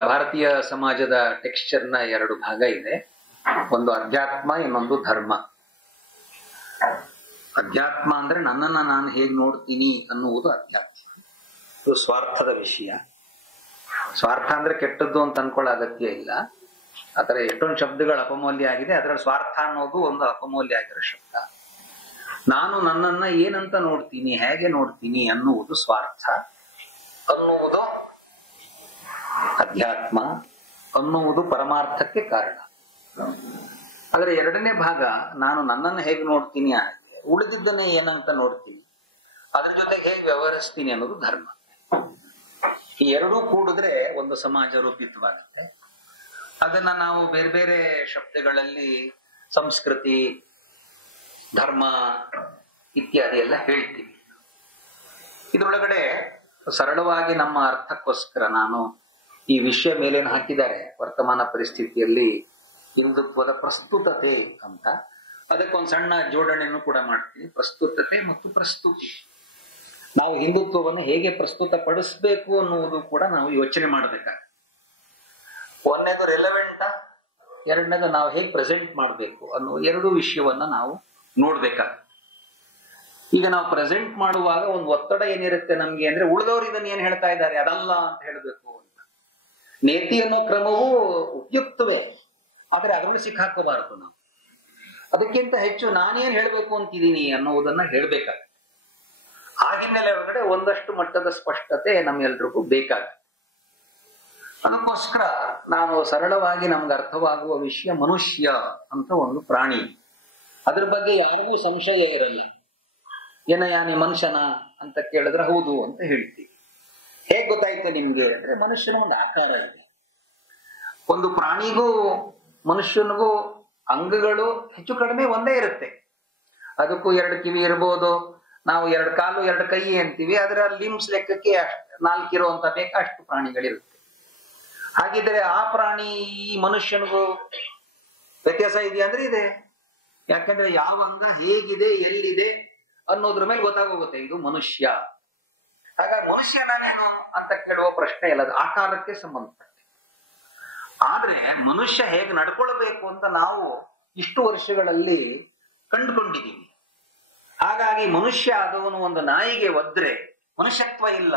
ಭಾರತೀಯ ಸಮಾಜದ ಟೆಕ್ಸ್ಚರ್ನ ಎರಡು ಭಾಗ ಇದೆ. ಒಂದು ಅಧ್ಯಾತ್ಮ, ಇನ್ನೊಂದು ಧರ್ಮ. ಅಧ್ಯಾತ್ಮ ಅಂದ್ರೆ ನನ್ನನ್ನ ನಾನು ಹೇಗ್ ನೋಡ್ತೀನಿ ಅನ್ನುವುದು ಅಧ್ಯಾತ್ಮ. ಇದು ಸ್ವಾರ್ಥದ ವಿಷಯ. ಸ್ವಾರ್ಥ ಅಂದ್ರೆ ಕೆಟ್ಟದ್ದು ಅಂತ ಅನ್ಕೊಳ್ಳೋ ಅಗತ್ಯ ಇಲ್ಲ. ಆತರ ಎಷ್ಟೊಂದು ಶಬ್ದಗಳು ಅಪಮೌಲ್ಯ ಆಗಿದೆ. ಅದರಲ್ಲಿ ಸ್ವಾರ್ಥ ಅನ್ನೋದು ಒಂದು ಅಪಮೌಲ್ಯ ಆಗಿರೋ ಶಬ್ದ. ನಾನು ನನ್ನನ್ನ ಏನಂತ ನೋಡ್ತೀನಿ, ಹೇಗೆ ನೋಡ್ತೀನಿ ಅನ್ನುವುದು ಸ್ವಾರ್ಥ. ಅನ್ನುವುದು ಅಧ್ಯಾತ್ಮ. ಅನ್ನುವುದು ಪರಮಾರ್ಥಕ್ಕೆ ಕಾರಣ. ಅದರ ಎರಡನೇ ಭಾಗ ನಾನು ನನ್ನನ್ನು ಹೇಗೆ ನೋಡ್ತೀನಿ ಆಗಿದೆ. ಉಳಿದಿದ್ದನ್ನೇ ಏನಂತ ನೋಡ್ತೀನಿ, ಅದ್ರ ಜೊತೆಗೆ ಹೇಗೆ ವ್ಯವಹರಿಸ್ತೀನಿ ಅನ್ನೋದು ಧರ್ಮ. ಈ ಎರಡೂ ಕೂಡಿದ್ರೆ ಒಂದು ಸಮಾಜ ರೂಪಿತವಾಗುತ್ತೆ. ಅದನ್ನ ನಾವು ಬೇರೆ ಬೇರೆ ಶಬ್ದಗಳಲ್ಲಿ ಸಂಸ್ಕೃತಿ, ಧರ್ಮ ಇತ್ಯಾದಿ ಎಲ್ಲ ಹೇಳ್ತೀವಿ. ಇದ್ರೊಳಗಡೆ ಸರಳವಾಗಿ ನಮ್ಮ ಅರ್ಥಕ್ಕೋಸ್ಕರ ನಾನು ಈ ವಿಷಯ ಮೇಲೇನು ಹಾಕಿದ್ದಾರೆ, ವರ್ತಮಾನ ಪರಿಸ್ಥಿತಿಯಲ್ಲಿ ಹಿಂದುತ್ವದ ಪ್ರಸ್ತುತತೆ ಅಂತ. ಅದಕ್ಕೊಂದು ಸಣ್ಣ ಜೋಡಣೆಯನ್ನು ಕೂಡ ಮಾಡ್ತೀನಿ. ಪ್ರಸ್ತುತತೆ ಮತ್ತು ಪ್ರಸ್ತುತಿ. ನಾವು ಹಿಂದುತ್ವವನ್ನು ಹೇಗೆ ಪ್ರಸ್ತುತ ಪಡಿಸ್ಬೇಕು ಅನ್ನುವುದು ಕೂಡ ನಾವು ಯೋಚನೆ ಮಾಡಬೇಕಾಗುತ್ತೆ. ಒಂದನೇದು ರೆಲೆವೆಂಟ, ಎರಡನೇದು ನಾವು ಹೇಗೆ ಪ್ರೆಸೆಂಟ್ ಮಾಡಬೇಕು ಅನ್ನೋ ಎರಡು ವಿಷಯವನ್ನ ನಾವು ನೋಡ್ಬೇಕಾಗುತ್ತೆ. ಈಗ ನಾವು ಪ್ರೆಸೆಂಟ್ ಮಾಡುವಾಗ ಒಂದು ಒತ್ತಡ ಏನಿರುತ್ತೆ ನಮ್ಗೆ ಅಂದ್ರೆ, ಉಳಿದವರು ಇದನ್ನ ಏನ್ ಹೇಳ್ತಾ ಇದ್ದಾರೆ ಅದಲ್ಲ ಅಂತ ಹೇಳಬೇಕು ಅಂತ. ನೇತಿ ಅನ್ನೋ ಕ್ರಮವೂ ಉಪಯುಕ್ತವೇ, ಆದ್ರೆ ಅದರಲ್ಲಿ ಸಿಕ್ಕಾಕಬಾರದು ನಾವು. ಅದಕ್ಕಿಂತ ಹೆಚ್ಚು ನಾನೇನ್ ಹೇಳ್ಬೇಕು ಅಂತಿದ್ದೀನಿ ಅನ್ನುವುದನ್ನ ಹೇಳ್ಬೇಕಾಗುತ್ತೆ. ಆ ಹಿನ್ನೆಲೆ ಒಳಗಡೆ ಒಂದಷ್ಟು ಮಟ್ಟದ ಸ್ಪಷ್ಟತೆ ನಮ್ಗೆಲ್ರಿಗೂ ಬೇಕಾಗುತ್ತೆ. ಅದಕ್ಕೋಸ್ಕರ ನಾನು ಸರಳವಾಗಿ ನಮ್ಗೆ ಅರ್ಥವಾಗುವ ವಿಷಯ, ಮನುಷ್ಯ ಅಂತ ಒಂದು ಪ್ರಾಣಿ. ಅದ್ರ ಬಗ್ಗೆ ಯಾರಿಗೂ ಸಂಶಯ ಇರಲ್ಲ. ಏನಯ್ಯ ನೀ ಮನುಷ್ಯನ ಅಂತ ಕೇಳಿದ್ರೆ ಹೌದು ಅಂತ ಹೇಳ್ತೀವಿ. ಹೇಗ್ ಗೊತ್ತಾಯ್ತು ನಿಮ್ಗೆ ಅಂದ್ರೆ, ಮನುಷ್ಯನ ಒಂದು ಆಕಾರ ಇದೆ. ಒಂದು ಪ್ರಾಣಿಗೂ ಮನುಷ್ಯನಿಗೂ ಅಂಗಗಳು ಹೆಚ್ಚು ಕಡಿಮೆ ಒಂದೇ ಇರುತ್ತೆ. ಅದಕ್ಕೂ ಎರಡು ಕಿವಿ ಇರ್ಬೋದು, ನಾವು ಎರಡು ಕಾಲು ಎರಡು ಕೈ ಅಂತೀವಿ. ಅದರ ಲಿಮ್ಸ್ ಲೆಕ್ಕಕ್ಕೆ 4 ಇರುವಂತ ಬೇಕಷ್ಟು ಪ್ರಾಣಿಗಳಿರುತ್ತೆ. ಹಾಗಿದ್ರೆ ಆ ಪ್ರಾಣಿ ಈ ಮನುಷ್ಯನಿಗೂ ವ್ಯತ್ಯಾಸ ಇದೆಯಾ ಅಂದ್ರೆ ಇದೆ. ಯಾಕಂದ್ರೆ ಯಾವ ಅಂಗ ಹೇಗಿದೆ, ಎಲ್ಲಿದೆ ಅನ್ನೋದ್ರ ಮೇಲೆ ಗೊತ್ತಾಗೋಗುತ್ತೆ ಇದು ಮನುಷ್ಯ. ಹಾಗಾಗಿ ಮನುಷ್ಯ ನಾನೇನು ಅಂತ ಕೇಳುವ ಪ್ರಶ್ನೆ ಇಲ್ಲ, ಅದು ಆಕಾರಕ್ಕೆ ಸಂಬಂಧಪಟ್ಟ. ಆದ್ರೆ ಮನುಷ್ಯ ಹೇಗೆ ನಡ್ಕೊಳ್ಬೇಕು ಅಂತ ನಾವು ಇಷ್ಟು ವರ್ಷಗಳಲ್ಲಿ ಕಂಡುಕೊಂಡಿದ್ದೀವಿ. ಹಾಗಾಗಿ ಮನುಷ್ಯ ಆದವನು ಒಂದು ನಾಯಿಗೆ ಒದ್ರೆ ಮನುಷ್ಯತ್ವ ಇಲ್ಲ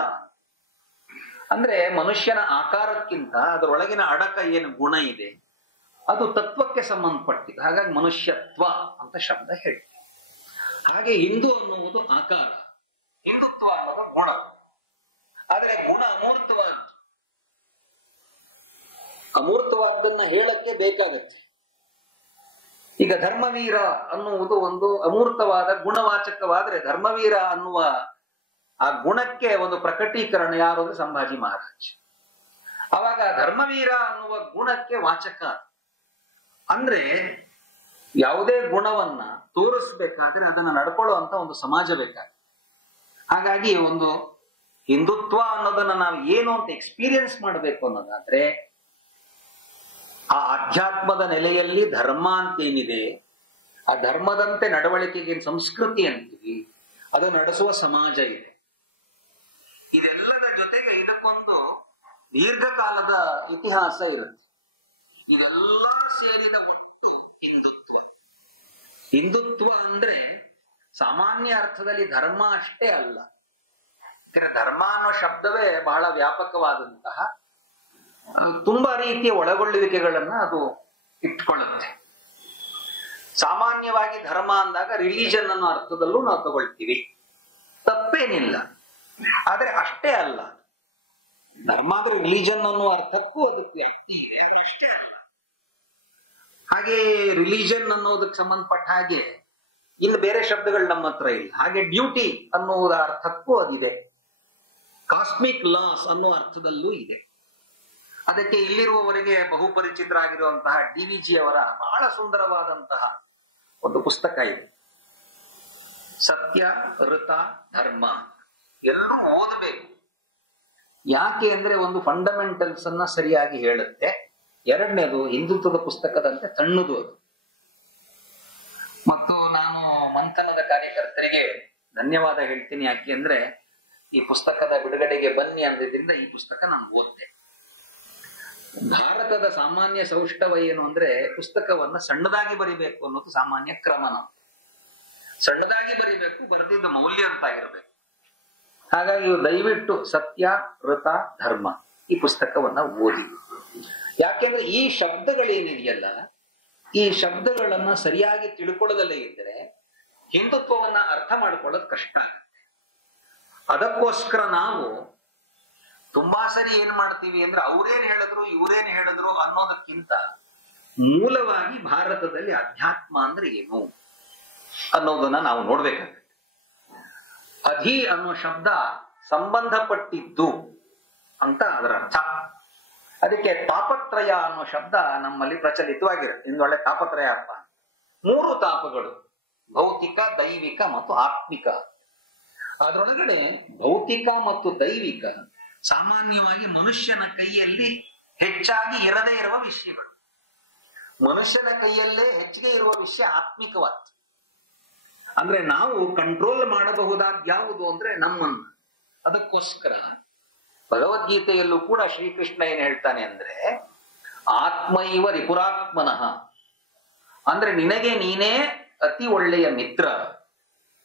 ಅಂದ್ರೆ, ಮನುಷ್ಯನ ಆಕಾರಕ್ಕಿಂತ ಅದರೊಳಗಿನ ಅಡಕ ಏನು ಗುಣ ಇದೆ ಅದು ತತ್ವಕ್ಕೆ ಸಂಬಂಧಪಟ್ಟಿದೆ. ಹಾಗಾಗಿ ಮನುಷ್ಯತ್ವ ಅಂತ ಶಬ್ದ ಹೇಳಿ. ಹಾಗೆ ಹಿಂದೂ ಅನ್ನುವುದು ಆಕಾರ, ಹಿಂದುತ್ವ ಅನ್ನೋದು ಗುಣ. ಆದ್ರೆ ಗುಣ ಅಮೂರ್ತವಾದ, ಅಮೂರ್ತವಾದನ್ನ ಹೇಳಕ್ಕೆ ಬೇಕಾಗತ್ತೆ. ಈಗ ಧರ್ಮವೀರ ಅನ್ನುವುದು ಒಂದು ಅಮೂರ್ತವಾದ ಗುಣವಾಚಕವಾದ್ರೆ, ಧರ್ಮವೀರ ಅನ್ನುವ ಆ ಗುಣಕ್ಕೆ ಒಂದು ಪ್ರಕಟೀಕರಣ ಯಾರು ಅಂದ್ರೆ ಸಂಭಾಜಿ ಮಹಾರಾಜ್. ಅವಾಗ ಧರ್ಮವೀರ ಅನ್ನುವ ಗುಣಕ್ಕೆ ವಾಚಕ ಅಂದ್ರೆ, ಯಾವುದೇ ಗುಣವನ್ನ ತೋರಿಸ್ಬೇಕಾದ್ರೆ ಅದನ್ನ ನಡ್ಕೊಳ್ಳುವಂತ ಒಂದು ಸಮಾಜ ಬೇಕಾಗುತ್ತೆ. ಹಾಗಾಗಿ ಒಂದು ಹಿಂದುತ್ವ ಅನ್ನೋದನ್ನ ನಾವು ಏನು ಅಂತ ಎಕ್ಸ್ಪೀರಿಯನ್ಸ್ ಮಾಡಬೇಕು ಅನ್ನೋದಾದ್ರೆ, ಆ ಅಧ್ಯಾತ್ಮದ ನೆಲೆಯಲ್ಲಿ ಧರ್ಮ ಅಂತೇನಿದೆ, ಆ ಧರ್ಮದಂತೆ ನಡವಳಿಕೆಗೆ ಸಂಸ್ಕೃತಿ ಅಂತೀವಿ, ಅದು ನಡೆಸುವ ಸಮಾಜ ಇದೆ. ಇದೆಲ್ಲದ ಜೊತೆಗೆ ಇದಕ್ಕೊಂದು ದೀರ್ಘಕಾಲದ ಇತಿಹಾಸ ಇರುತ್ತೆ. ಇದೆಲ್ಲ ಸೇರಿದ ಒಟ್ಟು ಹಿಂದುತ್ವ. ಹಿಂದುತ್ವ ಅಂದ್ರೆ ಸಾಮಾನ್ಯ ಅರ್ಥದಲ್ಲಿ ಧರ್ಮ ಅಷ್ಟೇ ಅಲ್ಲ. ಯಾಕಂದ್ರೆ ಧರ್ಮ ಅನ್ನೋ ಶಬ್ದವೇ ಬಹಳ ವ್ಯಾಪಕವಾದಂತಹ ತುಂಬಾ ರೀತಿಯ ಒಳಗೊಳ್ಳುವಿಕೆಗಳನ್ನ ಅದು ಇಟ್ಕೊಳ್ಳುತ್ತೆ. ಸಾಮಾನ್ಯವಾಗಿ ಧರ್ಮ ಅಂದಾಗ ರಿಲಿಜನ್ ಅನ್ನೋ ಅರ್ಥದಲ್ಲೂ ನಾವು ತಗೊಳ್ತೀವಿ, ತಪ್ಪೇನಿಲ್ಲ. ಆದ್ರೆ ಅಷ್ಟೇ ಅಲ್ಲ. ಧರ್ಮ ಅಂದ್ರೆ ರಿಲಿಜನ್ ಅನ್ನೋ ಅರ್ಥಕ್ಕೂ ಅದಕ್ಕೆ ಅಷ್ಟೇ ಅಲ್ಲ. ಹಾಗೆ ರಿಲಿಜನ್ ಅನ್ನೋದಕ್ಕೆ ಸಂಬಂಧಪಟ್ಟ ಹಾಗೆ ಇನ್ನು ಬೇರೆ ಶಬ್ದಗಳು ನಮ್ಮ ಹತ್ರ ಇಲ್ಲ. ಹಾಗೆ ಡ್ಯೂಟಿ ಅನ್ನುವುದ ಅರ್ಥಕ್ಕೂ ಅದಿದೆ. ಕಾಸ್ಮಿಕ್ ಲಾಸ್ ಅನ್ನೋ ಅರ್ಥದಲ್ಲೂ ಇದೆ. ಅದಕ್ಕೆ ಇಲ್ಲಿರುವವರಿಗೆ ಬಹುಪರಿಚಿತರಾಗಿರುವಂತಹ DVG ಅವರ ಬಹಳ ಸುಂದರವಾದಂತಹ ಒಂದು ಪುಸ್ತಕ ಇದೆ, ಸತ್ಯ ಋತ ಧರ್ಮ. ಎಲ್ಲರೂ ಓದಬೇಕು. ಯಾಕೆ ಅಂದ್ರೆ, ಒಂದು ಫಂಡಮೆಂಟಲ್ಸ್ ಅನ್ನ ಸರಿಯಾಗಿ ಹೇಳುತ್ತೆ. ಎರಡನೇದು ಹಿಂದುತ್ವದ ಪುಸ್ತಕದಂತೆ ಸಣ್ಣದು ಅದು. ಮತ್ತು ನಾನು ಮಂಥನದ ಕಾರ್ಯಕರ್ತರಿಗೆ ಧನ್ಯವಾದ ಹೇಳ್ತೀನಿ. ಯಾಕೆ ಅಂದ್ರೆ, ಈ ಪುಸ್ತಕದ ಬಿಡುಗಡೆಗೆ ಬನ್ನಿ ಅಂದಿದ್ರಿಂದ ಈ ಪುಸ್ತಕ ನಾನು ಓದ್ದೆ. ಭಾರತದ ಸಾಮಾನ್ಯ ಸೌಷ್ಠವ ಏನು ಅಂದ್ರೆ ಪುಸ್ತಕವನ್ನ ಸಣ್ಣದಾಗಿ ಬರಿಬೇಕು ಅನ್ನೋದು ಸಾಮಾನ್ಯ ಕ್ರಮನ. ಸಣ್ಣದಾಗಿ ಬರಿಬೇಕು, ಬರೆದಿದ್ದ ಮೌಲ್ಯ ಅಂತ ಇರಬೇಕು. ಹಾಗಾಗಿ ದಯವಿಟ್ಟು ಸತ್ಯ, ವೃತ, ಧರ್ಮ ಈ ಪುಸ್ತಕವನ್ನ ಓದಿ. ಯಾಕೆಂದ್ರೆ ಈ ಶಬ್ದಗಳೇನಿದೆಯಲ್ಲ, ಈ ಶಬ್ದಗಳನ್ನ ಸರಿಯಾಗಿ ತಿಳ್ಕೊಳ್ಳದಲ್ಲೇ ಇದ್ರೆ ಹಿಂದುತ್ವವನ್ನ ಅರ್ಥ ಮಾಡ್ಕೊಳ್ಳೋದು ಕಷ್ಟ ಆಗುತ್ತೆ. ಅದಕ್ಕೋಸ್ಕರ ನಾವು ತುಂಬಾ ಸರಿ ಏನ್ ಮಾಡ್ತೀವಿ ಅಂದ್ರೆ ಅವ್ರೇನ್ ಹೇಳಿದ್ರು ಇವ್ರೇನ್ ಹೇಳಿದ್ರು ಅನ್ನೋದಕ್ಕಿಂತ ಮೂಲವಾಗಿ ಭಾರತದಲ್ಲಿ ಅಧ್ಯಾತ್ಮ ಅಂದ್ರೆ ಏನು ಅನ್ನೋದನ್ನ ನಾವು ನೋಡ್ಬೇಕಾಗುತ್ತೆ. ಅಧಿ ಅನ್ನೋ ಶಬ್ದ ಸಂಬಂಧಪಟ್ಟಿದ್ದು ಅಂತ ಅದರ ಅರ್ಥ. ಅದಕ್ಕೆ ತಾಪತ್ರಯ ಅನ್ನೋ ಶಬ್ದ ನಮ್ಮಲ್ಲಿ ಪ್ರಚಲಿತವಾಗಿರುತ್ತೆ. ಇಂದೊಳ್ಳೆ ತಾಪತ್ರಯ ಅರ್ಥ 3 ತಾಪಗಳು: ಭೌತಿಕ, ದೈವಿಕ ಮತ್ತು ಆತ್ಮಿಕ. ಅದರೊಳಗಡೆ ಭೌತಿಕ ಮತ್ತು ದೈವಿಕ ಸಾಮಾನ್ಯವಾಗಿ ಮನುಷ್ಯನ ಕೈಯಲ್ಲಿ ಹೆಚ್ಚಾಗಿ ಇರದೇ ಇರುವ ವಿಷಯಗಳು. ಮನುಷ್ಯನ ಕೈಯಲ್ಲೇ ಹೆಚ್ಚಿಗೆ ಇರುವ ವಿಷಯ ಆತ್ಮಿಕವಾದ. ಅಂದ್ರೆ ನಾವು ಕಂಟ್ರೋಲ್ ಮಾಡಬಹುದಾದ ಯಾವುದು ಅಂದ್ರೆ ನಮ್ಮನ್ನು. ಅದಕ್ಕೋಸ್ಕರ ಭಗವದ್ಗೀತೆಯಲ್ಲೂ ಕೂಡ ಶ್ರೀಕೃಷ್ಣ ಏನ್ ಹೇಳ್ತಾನೆ ಅಂದ್ರೆ ಆತ್ಮೈವ ರಿಪುರಾತ್ಮನಃ, ಅಂದ್ರೆ ನಿನಗೆ ನೀನೇ ಅತಿ ಒಳ್ಳೆಯ ಮಿತ್ರ,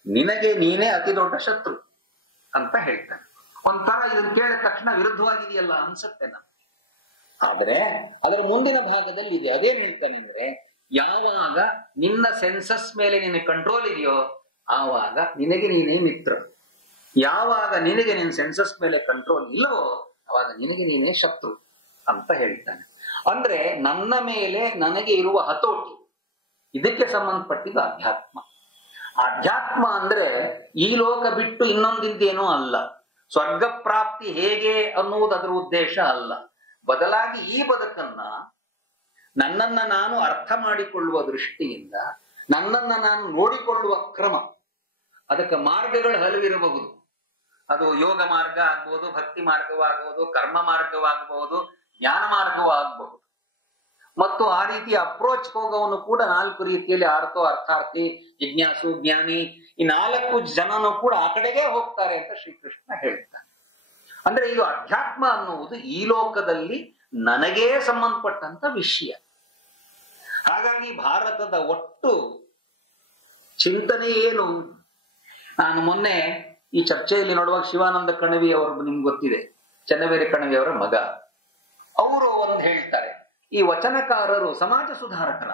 ನಿನಗೆ ನೀನೇ ಅತಿ ದೊಡ್ಡ ಶತ್ರು ಅಂತ ಹೇಳ್ತಾನೆ. ಒಂಥರ ಇದನ್ನ ಕೇಳಿದ ತಕ್ಷಣ ವಿರುದ್ಧವಾಗಿದೆಯಲ್ಲ ಅನ್ಸುತ್ತೆ ನಮ್ಗೆ. ಆದ್ರೆ ಅದರ ಮುಂದಿನ ಭಾಗದಲ್ಲಿ ಇದೆ. ಅದೇನ್ ಹೇಳ್ತಾನೆ ಅಂದ್ರೆ ಯಾವಾಗ ನಿನ್ನ ಸೆನ್ಸಸ್ ಮೇಲೆ ನಿನ್ನ ಕಂಟ್ರೋಲ್ ಇದೆಯೋ ಆವಾಗ ನಿನಗೆ ನೀನೇ ಮಿತ್ರ. ಯಾವಾಗ ನಿನಗೆ ನಿನ್ನ ಸೆನ್ಸಸ್ ಮೇಲೆ ಕಂಟ್ರೋಲ್ ಇಲ್ಲವೋ ಅವಾಗ ನಿನಗೆ ನೀನೇ ಶತ್ರು ಅಂತ ಹೇಳ್ತಾನೆ. ಅಂದ್ರೆ ನನ್ನ ಮೇಲೆ ನನಗೆ ಇರುವ ಹತೋಟಿ, ಇದಕ್ಕೆ ಸಂಬಂಧಪಟ್ಟಿದ್ದು ಅಧ್ಯಾತ್ಮ. ಅಧ್ಯಾತ್ಮ ಅಂದ್ರೆ ಈ ಲೋಕ ಬಿಟ್ಟು ಇನ್ನೊಂದಿಂದೇನೂ ಅಲ್ಲ. ಸ್ವರ್ಗ ಪ್ರಾಪ್ತಿ ಹೇಗೆ ಅನ್ನುವುದು ಅದರ ಉದ್ದೇಶ ಅಲ್ಲ. ಬದಲಾಗಿ ಈ ಬದುಕನ್ನ ನನ್ನನ್ನ ನಾನು ಅರ್ಥ ಮಾಡಿಕೊಳ್ಳುವ ದೃಷ್ಟಿಯಿಂದ, ನನ್ನನ್ನ ನಾನು ನೋಡಿಕೊಳ್ಳುವ ಕ್ರಮ, ಅದಕ್ಕೆ ಮಾರ್ಗಗಳು ಹಲವಿರಬಹುದು. ಅದು ಯೋಗ ಮಾರ್ಗ ಆಗ್ಬಹುದು, ಭಕ್ತಿ ಮಾರ್ಗವಾಗಬಹುದು, ಕರ್ಮ ಮಾರ್ಗವಾಗಬಹುದು, ಜ್ಞಾನ ಮಾರ್ಗವಾಗಬಹುದು. ಮತ್ತು ಆ ರೀತಿ ಅಪ್ರೋಚ್ ಹೋಗೋವನು ಕೂಡ 4 ರೀತಿಯಲ್ಲಿ ಆರ್ತೋ, ಅರ್ಥಾರ್ಥಿ, ಜಿಜ್ಞಾಸು, ಜ್ಞಾನಿ, ಈ 4 ಜನನು ಕೂಡ ಆ ಕಡೆಗೆ ಹೋಗ್ತಾರೆ ಅಂತ ಶ್ರೀಕೃಷ್ಣ ಹೇಳ್ತಾನೆ. ಅಂದ್ರೆ ಇದು ಅಧ್ಯಾತ್ಮ ಅನ್ನುವುದು ಈ ಲೋಕದಲ್ಲಿ ನನಗೇ ಸಂಬಂಧಪಟ್ಟಂತ ವಿಷಯ. ಹಾಗಾಗಿ ಭಾರತದ ಒಟ್ಟು ಚಿಂತನೆ ಏನು? ನಾನು ಮೊನ್ನೆ ಈ ಚರ್ಚೆಯಲ್ಲಿ ನೋಡುವಾಗ ಶಿವಾನಂದ ಕಣವಿ ಅವರು ನಿಮ್ಗೆ ಗೊತ್ತಿದೆ, ಚೆನ್ನವೀರ ಕಣವಿ ಅವರ ಮಗ. ಅವರು ಒಂದು ಹೇಳ್ತಾರೆ, ಈ ವಚನಕಾರರು ಸಮಾಜ ಸುಧಾರಕರ.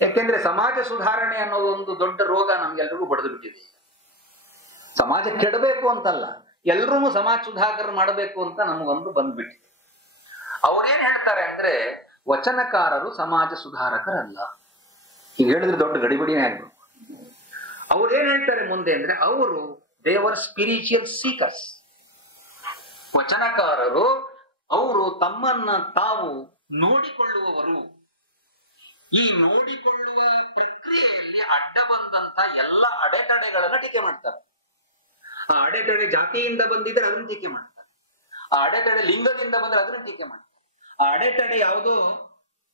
ಯಾಕೆಂದ್ರೆ ಸಮಾಜ ಸುಧಾರಣೆ ಅನ್ನೋದು ಒಂದು ದೊಡ್ಡ ರೋಗ ನಮ್ಗೆಲ್ರಿಗೂ ಬಡಿದು ಬಿಟ್ಟಿದೆ. ಸಮಾಜ ಕೆಡಬೇಕು ಅಂತಲ್ಲ, ಎಲ್ರೂ ಸಮಾಜ ಸುಧಾಕರ ಮಾಡಬೇಕು ಅಂತ ನಮಗೊಂದು ಬಂದ್ಬಿಟ್ಟಿದೆ. ಅವ್ರೇನ್ ಹೇಳ್ತಾರೆ ಅಂದ್ರೆ ವಚನಕಾರರು ಸಮಾಜ ಸುಧಾರಕರಲ್ಲ. ಈಗ ಹೇಳಿದ್ರೆ ದೊಡ್ಡ ಗಡಿಬಿಡಿನೇ ಆಗ್ಬೇಕು. ಅವ್ರೇನ್ ಹೇಳ್ತಾರೆ ಮುಂದೆ ಅಂದ್ರೆ ಅವರು ದೇವರ್ ಸ್ಪಿರಿಚುವಲ್ ಸೀಕರ್ಸ್. ವಚನಕಾರರು ಅವರು ತಮ್ಮನ್ನ ತಾವು ನೋಡಿಕೊಳ್ಳುವವರು. ಈ ನೋಡಿಕೊಳ್ಳುವ ಪ್ರಕ್ರಿಯೆಯಲ್ಲಿ ಅಡ್ಡ ಬಂದಂತ ಎಲ್ಲ ಅಡೆತಡೆಗಳನ್ನ ಟೀಕೆ ಮಾಡ್ತಾರೆ. ಆ ಅಡೆತಡೆ ಜಾತಿಯಿಂದ ಬಂದಿದ್ರೆ ಅದನ್ನ ಟೀಕೆ ಮಾಡ್ತಾರೆ. ಆ ಅಡೆತಡೆ ಲಿಂಗದಿಂದ ಬಂದ್ರೆ ಅದನ್ನ ಟೀಕೆ ಮಾಡ್ತಾರೆ. ಆ ಅಡೆತಡೆ ಯಾವುದೋ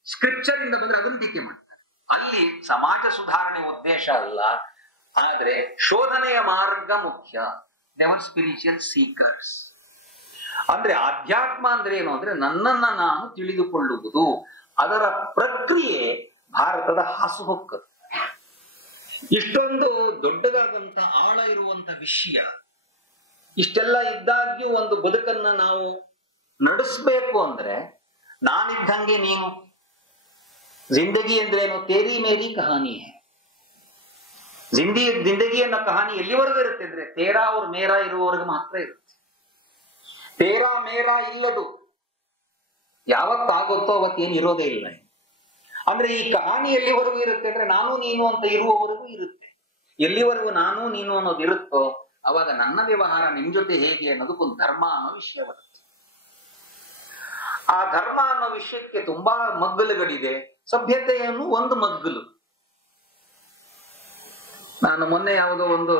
ಸ್ಕ್ರಿಪ್ಚರ್ ಇಂದ ಬಂದ್ರೆ ಅದನ್ನ ಟೀಕೆ ಮಾಡ್ತಾರೆ. ಅಲ್ಲಿ ಸಮಾಜ ಸುಧಾರಣೆ ಉದ್ದೇಶ ಅಲ್ಲ, ಆದ್ರೆ ಶೋಧನೆಯ ಮಾರ್ಗ ಮುಖ್ಯ. ದೇವರ್ ಸ್ಪಿರಿಚುವಲ್ ಸೀಕರ್ಸ್. ಅಂದ್ರೆ ಆಧ್ಯಾತ್ಮ ಅಂದ್ರೆ ಏನು ಅಂದ್ರೆ ನನ್ನನ್ನ ನಾನು ತಿಳಿದುಕೊಳ್ಳುವುದು. ಅದರ ಪ್ರಕ್ರಿಯೆ ಭಾರತದ ಹಾಸುಹೊಕ್ಕು. ಇಷ್ಟೊಂದು ದೊಡ್ಡದಾದಂತ ಆಳ ಇರುವಂತ ವಿಷಯ, ಇಷ್ಟೆಲ್ಲ ಇದ್ದಾಗ್ಯೂ ಒಂದು ಬದುಕನ್ನ ನಾವು ನಡೆಸಬೇಕು ಅಂದ್ರೆ ನಾನಿದ್ದಂಗೆ ನೀನು. ಜಿಂದಗಿ ಅಂದ್ರೇನು? ತೇರಿ ಮೇರಿ ಕಹಾನಿ ಹೈ. ಜಿಂದಗಿ ಅನ್ನೋ ಕಹಾನಿ ಎಲ್ಲಿವರೆಗೂ ಇರುತ್ತೆ ಅಂದ್ರೆ ತೇರಾ ಅವ್ರ ಮೇರಾ ಇರುವವರೆಗೂ ಮಾತ್ರ ಇರುತ್ತೆ. ತೇರಾ ಮೇರಾ ಇಲ್ಲದು ಯಾವತ್ತಾಗುತ್ತೋ ಅವತ್ತೇನು ಇರೋದೇ ಇಲ್ಲ. ಅಂದ್ರೆ ಈ ಕಹಾನಿ ಎಲ್ಲಿವರೆಗೂ ಇರುತ್ತೆ ಅಂದ್ರೆ ನಾನು ನೀನು ಅಂತ ಇರುವವರೆಗೂ ಇರುತ್ತೆ. ಎಲ್ಲಿವರೆಗೂ ನಾನು ನೀನು ಅನ್ನೋದು ಇರುತ್ತೋ ಅವಾಗ ನನ್ನ ವ್ಯವಹಾರ ನಿಮ್ ಜೊತೆ ಹೇಗೆ ಅನ್ನೋದಕ್ಕೊಂದು ಧರ್ಮ ಅನ್ನೋ ವಿಷಯ ಬರುತ್ತೆ. ಆ ಧರ್ಮ ಅನ್ನೋ ವಿಷಯಕ್ಕೆ ತುಂಬಾ ಮಗ್ಗಲುಗಳಿದೆ. ಸಭ್ಯತೆಯನ್ನು ಒಂದು ಮಗ್ಗಲು. ನಾನು ಮೊನ್ನೆ ಯಾವುದೋ ಒಂದು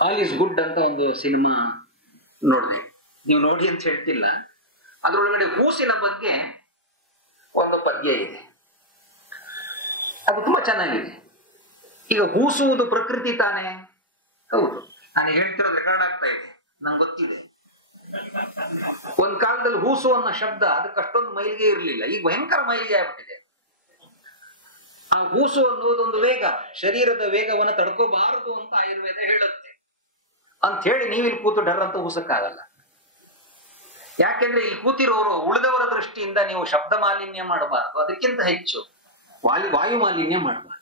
ಆಲ್ ಇಸ್ ಗುಡ್ ಅಂತ ಒಂದು ಸಿನಿಮಾ ನೋಡಿದೆ. ನೀವು ನೋಡಿ ಅಂತ ಹೇಳ್ತಿಲ್ಲ. ಅದರೊಳಗಡೆ ಹೂಸಿನ ಬಗ್ಗೆ ಒಂದು ಪದ್ಯ ಇದೆ, ಅದು ತುಂಬಾ ಚೆನ್ನಾಗಿದೆ. ಈಗ ಹೂಸುವುದು ಪ್ರಕೃತಿ ತಾನೇ? ಹೌದು. ನಾನು ಹೇಳ್ತಿರೋದು ರೆಕಾರ್ಡ್ ಆಗ್ತಾ ಇದೆ, ನಂಗೆ ಗೊತ್ತಿದೆ. ಒಂದ್ ಕಾಲದಲ್ಲಿ ಹೂಸು ಅನ್ನೋ ಶಬ್ದ ಅದಕ್ಕೆ ಅಷ್ಟೊಂದು ಮೈಲಿಗೆ ಇರಲಿಲ್ಲ, ಈಗ ಭಯಂಕರ ಮೈಲಿಗೆ ಆಗ್ಬಿಟ್ಟಿದೆ. ಆ ಹೂಸು ಅನ್ನೋದೊಂದು ವೇಗ, ಶರೀರದ ವೇಗವನ್ನು ತಡ್ಕೋಬಾರದು ಅಂತ ಆಯುರ್ವೇದ ಹೇಳುತ್ತೆ. ಅಂತ ಹೇಳಿ ನೀವಿಲ್ಲಿ ಕೂತು ಡರ್ ಅಂತ ಹೂಸಕ್ಕಾಗಲ್ಲ. ಯಾಕೆಂದ್ರೆ ಇಲ್ಲಿ ಕೂತಿರೋರು ಉಳಿದವರ ದೃಷ್ಟಿಯಿಂದ ನೀವು ಶಬ್ದ ಮಾಲಿನ್ಯ ಮಾಡಬಾರದು, ಅದಕ್ಕಿಂತ ಹೆಚ್ಚು ವಾಯು ಮಾಲಿನ್ಯ ಮಾಡಬಾರದು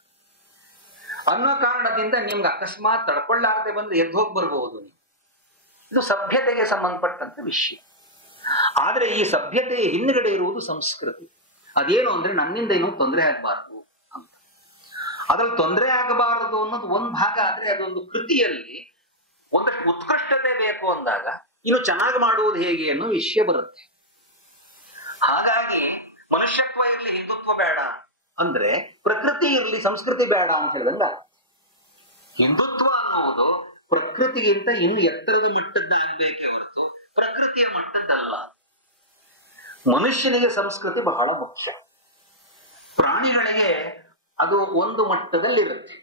ಅನ್ನೋ ಕಾರಣದಿಂದ ನಿಮ್ಗೆ ಅಕಸ್ಮಾತ್ ತಡ್ಕೊಳ್ಳಾರದೆ ಬಂದ್ರೆ ಎದ್ದು ಹೋಗಿ ಬರ್ಬಹುದು. ಇದು ಸಭ್ಯತೆಗೆ ಸಂಬಂಧಪಟ್ಟಂತ ವಿಷಯ. ಆದ್ರೆ ಈ ಸಭ್ಯತೆಯ ಹಿಂದ್ಗಡೆ ಇರುವುದು ಸಂಸ್ಕೃತಿ. ಅದೇನು ಅಂದ್ರೆ ನನ್ನಿಂದ ಏನೂ ತೊಂದರೆ ಆಗಬಾರದು ಅಂತ. ಅದ್ರಲ್ಲಿ ತೊಂದರೆ ಆಗಬಾರದು ಅನ್ನೋದು ಒಂದ್ ಭಾಗ. ಆದ್ರೆ ಅದೊಂದು ಕೃತಿಯಲ್ಲಿ ಒಂದಷ್ಟು ಉತ್ಕೃಷ್ಟತೆ ಬೇಕು ಅಂದಾಗ ಇನ್ನು ಚೆನ್ನಾಗಿ ಮಾಡುವುದು ಹೇಗೆ ಅನ್ನೋ ವಿಷಯ ಬರುತ್ತೆ. ಹಾಗಾಗಿ ಮನುಷ್ಯತ್ವ ಇರ್ಲಿ ಹಿಂದುತ್ವ ಬೇಡ ಅಂದ್ರೆ ಪ್ರಕೃತಿ ಇರ್ಲಿ ಸಂಸ್ಕೃತಿ ಬೇಡ ಅಂತ ಹೇಳಿದಂಗ. ಹಿಂದುತ್ವ ಅನ್ನೋದು ಪ್ರಕೃತಿಗಿಂತ ಇನ್ನು ಎತ್ತರದ ಮಟ್ಟದ್ದಾಗಬೇಕೇ ಹೊರತು ಪ್ರಕೃತಿಯ ಮಟ್ಟದ್ದಲ್ಲ. ಮನುಷ್ಯನಿಗೆ ಸಂಸ್ಕೃತಿ ಬಹಳ ಮುಖ್ಯ, ಪ್ರಾಣಿಗಳಿಗೆ ಅದು ಒಂದು ಮಟ್ಟದಲ್ಲಿರುತ್ತೆ.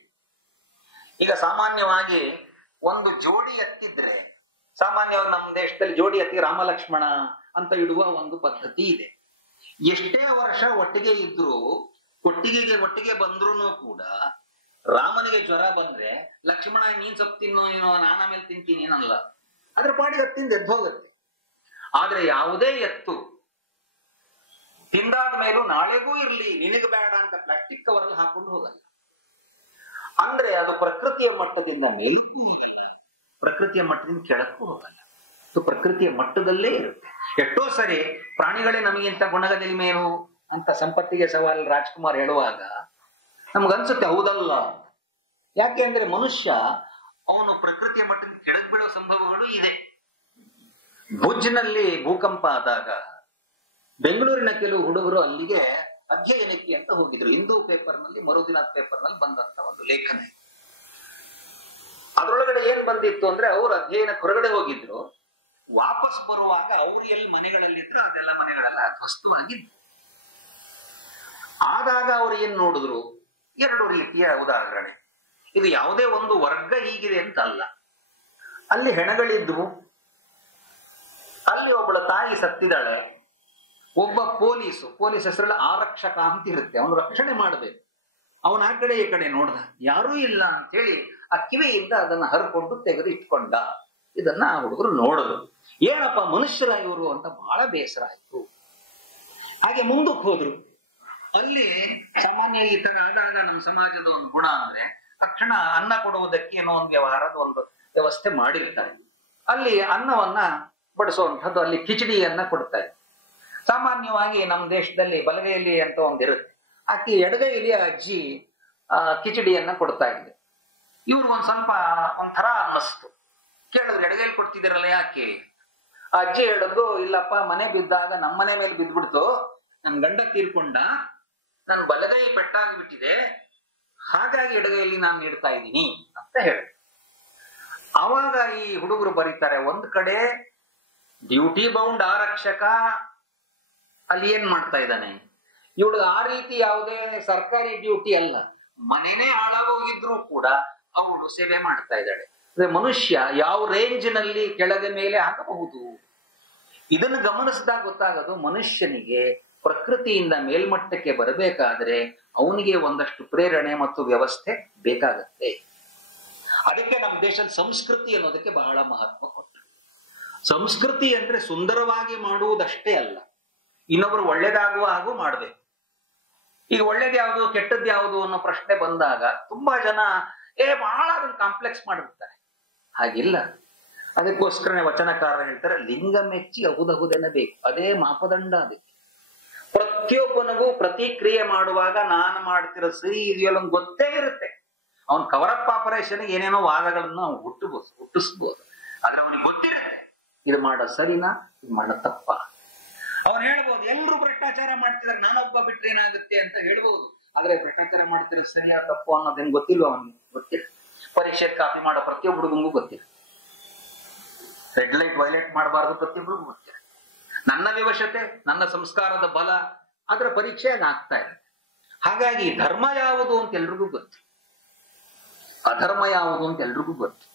ಈಗ ಸಾಮಾನ್ಯವಾಗಿ ಒಂದು ಜೋಡಿ ಎತ್ತಿದ್ರೆ, ಸಾಮಾನ್ಯವಾಗಿ ನಮ್ಮ ದೇಶದಲ್ಲಿ ಜೋಡಿ ಎತ್ತಿ ರಾಮ ಲಕ್ಷ್ಮಣ ಅಂತ ಇಡುವ ಒಂದು ಪದ್ಧತಿ ಇದೆ. ಎಷ್ಟೇ ವರ್ಷ ಒಟ್ಟಿಗೆ ಇದ್ರು, ಒಟ್ಟಿಗೆ ಬಂದ್ರು ಕೂಡ ರಾಮನಿಗೆ ಜ್ವರ ಬಂದ್ರೆ ಲಕ್ಷ್ಮಣ ನೀನ್ ಸ್ವಲ್ಪ ತಿನ್ನೋ ಏನೋ, ನಾನು ಆಮೇಲೆ ತಿಂತೀನಿ ಏನಲ್ಲ, ಅದ್ರ ಪಾಡಿಗೆ ತಿಂದು ಎದ್ದು ಹೋಗುತ್ತೆ. ಆದ್ರೆ ಯಾವುದೇ ಎತ್ತು ತಿಂದಾದ ಮೇಲೂ ನಾಳೆಗೂ ಇರ್ಲಿ ನಿನಗೆ ಬೇಡ ಅಂತ ಪ್ಲಾಸ್ಟಿಕ್ ಕವರಲ್ಲಿ ಹಾಕೊಂಡು ಹೋಗಲ್ಲ. ಅಂದ್ರೆ ಅದು ಪ್ರಕೃತಿಯ ಮಟ್ಟದಿಂದ ಮೇಲಕ್ಕೂ ಹೋಗಲ್ಲ, ಪ್ರಕೃತಿಯ ಮಟ್ಟದಿಂದ ಕೆಳಕ್ಕೂ ಹೋಗಲ್ಲ. ಅದು ಪ್ರಕೃತಿಯ ಮಟ್ಟದಲ್ಲೇ ಇರುತ್ತೆ. ಎಷ್ಟೋ ಸರಿ ಪ್ರಾಣಿಗಳೇ ನಮಗಿಂತ ಗುಣಗದಿಲ್ಮೇನು ಅಂತ ಸಂಪತ್ತಿಗೆ ಸವಾಲ್ ರಾಜ್ಕುಮಾರ್ ಹೇಳುವಾಗ ನಮ್ಗನ್ಸುತ್ತೆ ಹೌದಲ್ಲ. ಯಾಕೆ ಅಂದ್ರೆ ಮನುಷ್ಯ ಅವನು ಪ್ರಕೃತಿಯ ಮಟ್ಟದಿಂದ ಕೆಳಗೆ ಬೀಳೋ ಸಂಭವಗಳು ಇದೆ. ಭುಜ್ನಲ್ಲಿ ಭೂಕಂಪ ಆದಾಗ ಬೆಂಗಳೂರಿನ ಕೆಲವು ಹುಡುಗರು ಅಲ್ಲಿಗೆ ಅಧ್ಯಯನಕ್ಕೆ ಅಂತ ಹೋಗಿದ್ರು. ಹಿಂದೂ ಪೇಪರ್ನಲ್ಲಿ, ಮರುದಿನ ಪೇಪರ್ನಲ್ಲಿ ಬಂದಂತ ಒಂದು ಲೇಖನ. ಅದ್ರೊಳಗಡೆ ಏನ್ ಬಂದಿತ್ತು ಅಂದ್ರೆ ಅವ್ರು ಅಧ್ಯಯನಕ್ಕೆ ಹೊರಗಡೆ ಹೋಗಿದ್ರು, ವಾಪಸ್ ಬರುವಾಗ ಅವ್ರು ಎಲ್ಲಿ ಮನೆಗಳಲ್ಲಿದ್ರು ಅದೆಲ್ಲ ಮನೆಗಳೆಲ್ಲ ಧ್ವಸ್ತವಾಗಿದ್ರು. ಆದಾಗ ಅವ್ರು ಏನ್ ನೋಡಿದ್ರು, ಎರಡು ರೀತಿಯ ಉದಾಹರಣೆ. ಇದು ಯಾವುದೇ ಒಂದು ವರ್ಗ ಹೀಗಿದೆ ಅಂತ ಅಲ್ಲ. ಅಲ್ಲಿ ಹೆಣಗಳಿದ್ವು, ಅಲ್ಲಿ ಒಬ್ಬಳ ತಾಯಿ ಸತ್ತಿದ್ದಾಳೆ, ಒಬ್ಬ ಪೊಲೀಸ್ ಹೆಸರಲ್ಲಿ ಆರಕ್ಷಕ ಅಂತ ಇರುತ್ತೆ, ಅವನು ರಕ್ಷಣೆ ಮಾಡಬೇಕು. ಅವನ ಆ ಕಡೆ ಈ ಕಡೆ ನೋಡ್ದ, ಯಾರೂ ಇಲ್ಲ ಅಂತ ಹೇಳಿ ಆ ಕಿವಿಯಿಂದ ಅದನ್ನ ಹರ್ಕೊಂಡು ತೆಗೆದು ಇಟ್ಕೊಂಡ. ಇದನ್ನ ಆ ಹುಡುಗರು ನೋಡಿದ್ರು. ಏನಪ್ಪ ಮನುಷ್ಯರ ಇವರು ಅಂತ ಬಹಳ ಬೇಸರ ಆಯ್ತು. ಹಾಗೆ ಮುಂದಕ್ಕೆ ಹೋದ್ರು. ಅಲ್ಲಿ ಸಾಮಾನ್ಯ ಈ ತರ ಆದಾಗ ನಮ್ಮ ಸಮಾಜದ ಒಂದು ಗುಣ ಅಂದ್ರೆ ತಕ್ಷಣ ಅನ್ನ ಕೊಡುವುದಕ್ಕೆ ಏನೋ ಒಂದು ವ್ಯವಹಾರದ ಒಂದು ವ್ಯವಸ್ಥೆ ಮಾಡಿರ್ತಾರೆ. ಅಲ್ಲಿ ಅನ್ನವನ್ನ ಬಡಿಸುವಂಥದ್ದು, ಅಲ್ಲಿ ಕಿಚಡಿಯನ್ನ ಕೊಡ್ತಾರೆ. ಸಾಮಾನ್ಯವಾಗಿ ನಮ್ಮ ದೇಶದಲ್ಲಿ ಬಲಗೈಯಲ್ಲಿ ಅಂತ ಒಂದಿರುತ್ತೆ, ಆಕೆ ಎಡಗೈಯಲ್ಲಿ ಅಜ್ಜಿ ಕಿಚಡಿಯನ್ನ ಕೊಡ್ತಾ ಇದ್ದೆ. ಇವ್ರಿಗೊಂದ್ ಸ್ವಲ್ಪ ಒಂಥರ ಅನ್ನಿಸ್ತು. ಕೇಳಿದ್ರು, ಎಡಗೈಲಿ ಕೊಡ್ತಿದ್ದೀರಲ್ಲ ಯಾಕೆ? ಆ ಅಜ್ಜಿ ಹೇಳಿದ್ರು, ಇಲ್ಲಪ್ಪ ಮನೆ ಬಿದ್ದಾಗ ನಮ್ಮನೆ ಮೇಲೆ ಬಿದ್ದ್ಬಿಡ್ತು, ನನ್ ಗಂಡ ತೀರ್ಕೊಂಡ, ನನ್ ಬಲಗೈ ಪೆಟ್ಟಾಗಿಬಿಟ್ಟಿದೆ, ಹಾಗಾಗಿ ಎಡಗೈಯಲ್ಲಿ ನಾನು ನೀಡ್ತಾ ಇದ್ದೀನಿ ಅಂತ ಹೇಳಿ. ಆವಾಗ ಈ ಹುಡುಗರು ಬರೀತಾರೆ, ಒಂದ್ ಕಡೆ ಡ್ಯೂಟಿ ಬೌಂಡ್ ಆರಕ್ಷಕ ಅಲ್ಲಿ ಏನ್ ಮಾಡ್ತಾ ಇದ್ದಾನೆ, ಇವಳಿಗೆ ಆ ರೀತಿ ಯಾವುದೇ ಸರ್ಕಾರಿ ಡ್ಯೂಟಿ ಅಲ್ಲ, ಮನೆನೇ ಹಾಳಾಗೋಗಿದ್ರು ಕೂಡ ಅವಳು ಸೇವೆ ಮಾಡ್ತಾ ಇದ್ದಾಳೆ. ಮನುಷ್ಯ ಯಾವ ರೇಂಜ್ನಲ್ಲಿ ಕೆಳಗೆ ಮೇಲೆ ಆಗಬಹುದು, ಇದನ್ನು ಗಮನಿಸಿದಾಗ ಗೊತ್ತಾಗೋದು ಮನುಷ್ಯನಿಗೆ ಪ್ರಕೃತಿಯಿಂದ ಮೇಲ್ಮಟ್ಟಕ್ಕೆ ಬರಬೇಕಾದ್ರೆ ಅವನಿಗೆ ಒಂದಷ್ಟು ಪ್ರೇರಣೆ ಮತ್ತು ವ್ಯವಸ್ಥೆ ಬೇಕಾಗತ್ತೆ. ಅದಕ್ಕೆ ನಮ್ಮ ದೇಶದ ಸಂಸ್ಕೃತಿ ಅನ್ನೋದಕ್ಕೆ ಬಹಳ ಮಹತ್ವ ಕೊಟ್ಟರು. ಸಂಸ್ಕೃತಿ ಅಂದ್ರೆ ಸುಂದರವಾಗಿ ಮಾಡುವುದಷ್ಟೇ ಅಲ್ಲ, ಇನ್ನೊಬ್ರು ಒಳ್ಳೇದಾಗುವ ಹಾಗೂ ಮಾಡ್ಬೇಕು. ಈಗ ಒಳ್ಳೇದ್ ಯಾವುದು ಕೆಟ್ಟದ್ ಯಾವುದು ಅನ್ನೋ ಪ್ರಶ್ನೆ ಬಂದಾಗ ತುಂಬಾ ಜನ ಬಹಳ ಅದನ್ನ ಕಾಂಪ್ಲೆಕ್ಸ್ ಮಾಡಿರ್ತಾರೆ. ಹಾಗಿಲ್ಲ. ಅದಕ್ಕೋಸ್ಕರನೇ ವಚನಕಾರರು ಹೇಳ್ತಾರೆ, ಲಿಂಗ ಮೆಚ್ಚಿ ಅಹುದಹುದೆನಬೇಕು, ಅದೇ ಮಾಪದಂಡ. ಅದಕ್ಕೆ ಪ್ರತಿಯೊಬ್ಬನಿಗೂ ಪ್ರತಿಕ್ರಿಯೆ ಮಾಡುವಾಗ ನಾನು ಮಾಡ್ತಿರೋ ಸರಿ ಇದೆಯಲ್ಲ ಗೊತ್ತೇ ಇರುತ್ತೆ. ಅವನ್ ಕವರಪ್ ಆಪರೇಷನ್ ಏನೇನೋ ವಾದಗಳನ್ನು ಅವ್ನು ಹುಟ್ಟಿಸ್ಬೋದು. ಆದ್ರೆ ಅವನಿಗೆ ಗೊತ್ತಿರುತ್ತೆ ಇದು ಮಾಡೋ ಸರಿನಾ, ಇದು ಮಾಡೋ ತಪ್ಪ. ಅವ್ನು ಹೇಳ್ಬೋದು, ಎಲ್ರು ಭ್ರಷ್ಟಾಚಾರ ಮಾಡ್ತಿದಾರೆ, ನಾನೊಬ್ಬ ಬಿಟ್ರೆ ಏನಾಗುತ್ತೆ ಅಂತ ಹೇಳ್ಬೋದು. ಆದ್ರೆ ಭ್ರಷ್ಟಾಚಾರ ಮಾಡ್ತಿರೋ ಸರಿಯಾ ತಪ್ಪು ಅನ್ನೋದೇನು ಗೊತ್ತಿಲ್ವ ಅವನಿಗೆ? ಗೊತ್ತಿಲ್ಲ. ಪರೀಕ್ಷೆ ಕಾಪಿ ಮಾಡೋ ಪ್ರತಿಯೊಬ್ಬ ಹುಡುಗಂಗೂ ಗೊತ್ತಿಲ್ಲ. ರೆಡ್ ಲೈಟ್ ವೈಲೇಟ್ ಮಾಡಬಾರ್ದು ಪ್ರತಿಯೊಬ್ಬರಿಗೂ ಗೊತ್ತಿಲ್ಲ. ನನ್ನ ವಿವಶತೆ, ನನ್ನ ಸಂಸ್ಕಾರದ ಬಲ ಅದರ ಪರೀಕ್ಷೆಯಾಗಿ ಆಗ್ತಾ ಇದೆ. ಹಾಗಾಗಿ ಧರ್ಮ ಯಾವುದು ಅಂತ ಎಲ್ರಿಗೂ ಗೊತ್ತು, ಅಧರ್ಮ ಯಾವುದು ಅಂತ ಎಲ್ರಿಗೂ ಗೊತ್ತು.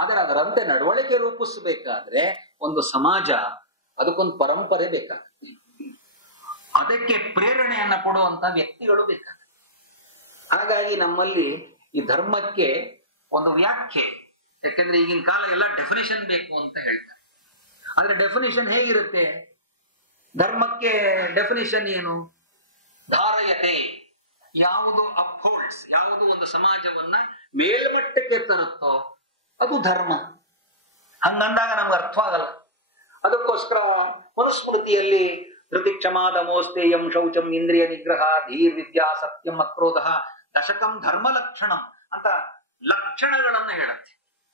ಆದ್ರೆ ಅದರಂತೆ ನಡವಳಿಕೆ ರೂಪಿಸಬೇಕಾದ್ರೆ ಒಂದು ಸಮಾಜ, ಅದಕ್ಕೊಂದು ಪರಂಪರೆ ಬೇಕಾಗುತ್ತೆ. ಅದಕ್ಕೆ ಪ್ರೇರಣೆಯನ್ನ ಕೊಡುವಂತ ವ್ಯಕ್ತಿಗಳು ಬೇಕಾಗುತ್ತೆ. ಹಾಗಾಗಿ ನಮ್ಮಲ್ಲಿ ಈ ಧರ್ಮಕ್ಕೆ ಒಂದು ವ್ಯಾಖ್ಯೆ, ಯಾಕೆಂದ್ರೆ ಈಗಿನ ಕಾಲ ಎಲ್ಲ ಡೆಫಿನೇಷನ್ ಬೇಕು ಅಂತ ಹೇಳ್ತಾರೆ. ಆದ್ರೆ ಡೆಫಿನೇಷನ್ ಹೇಗಿರುತ್ತೆ? ಧರ್ಮಕ್ಕೆ ಡೆಫಿನೇಷನ್ ಏನು? ಧಾರಯತೆ, ಯಾವುದು ಅಪ್ಹೋಲ್ಡ್ಸ್, ಯಾವುದು ಒಂದು ಸಮಾಜವನ್ನ ಮೇಲ್ಮಟ್ಟಕ್ಕೆ ತರುತ್ತೋ ಅದು ಧರ್ಮ. ಹಂಗಂದಾಗ ನಮ್ಗೆ ಅರ್ಥವಾಗಲ್ಲ. ಅದಕ್ಕೋಸ್ಕರ ಮನುಸ್ಮೃತಿಯಲ್ಲಿ ಧೃತಿ ಕ್ಷಮಾ ದಮೋಸ್ತೇಯಂ ಶೌಚಂ ಇಂದ್ರಿಯ ನಿಗ್ರಹ ಧೀರ್ ವಿದ್ಯಾ ಸತ್ಯಂ ಅಕ್ರೋಧ ದಶಕಂ ಧರ್ಮ ಲಕ್ಷಣಂ ಅಂತ ಲಕ್ಷಣಗಳನ್ನ ಹೇಳುತ್ತೆ.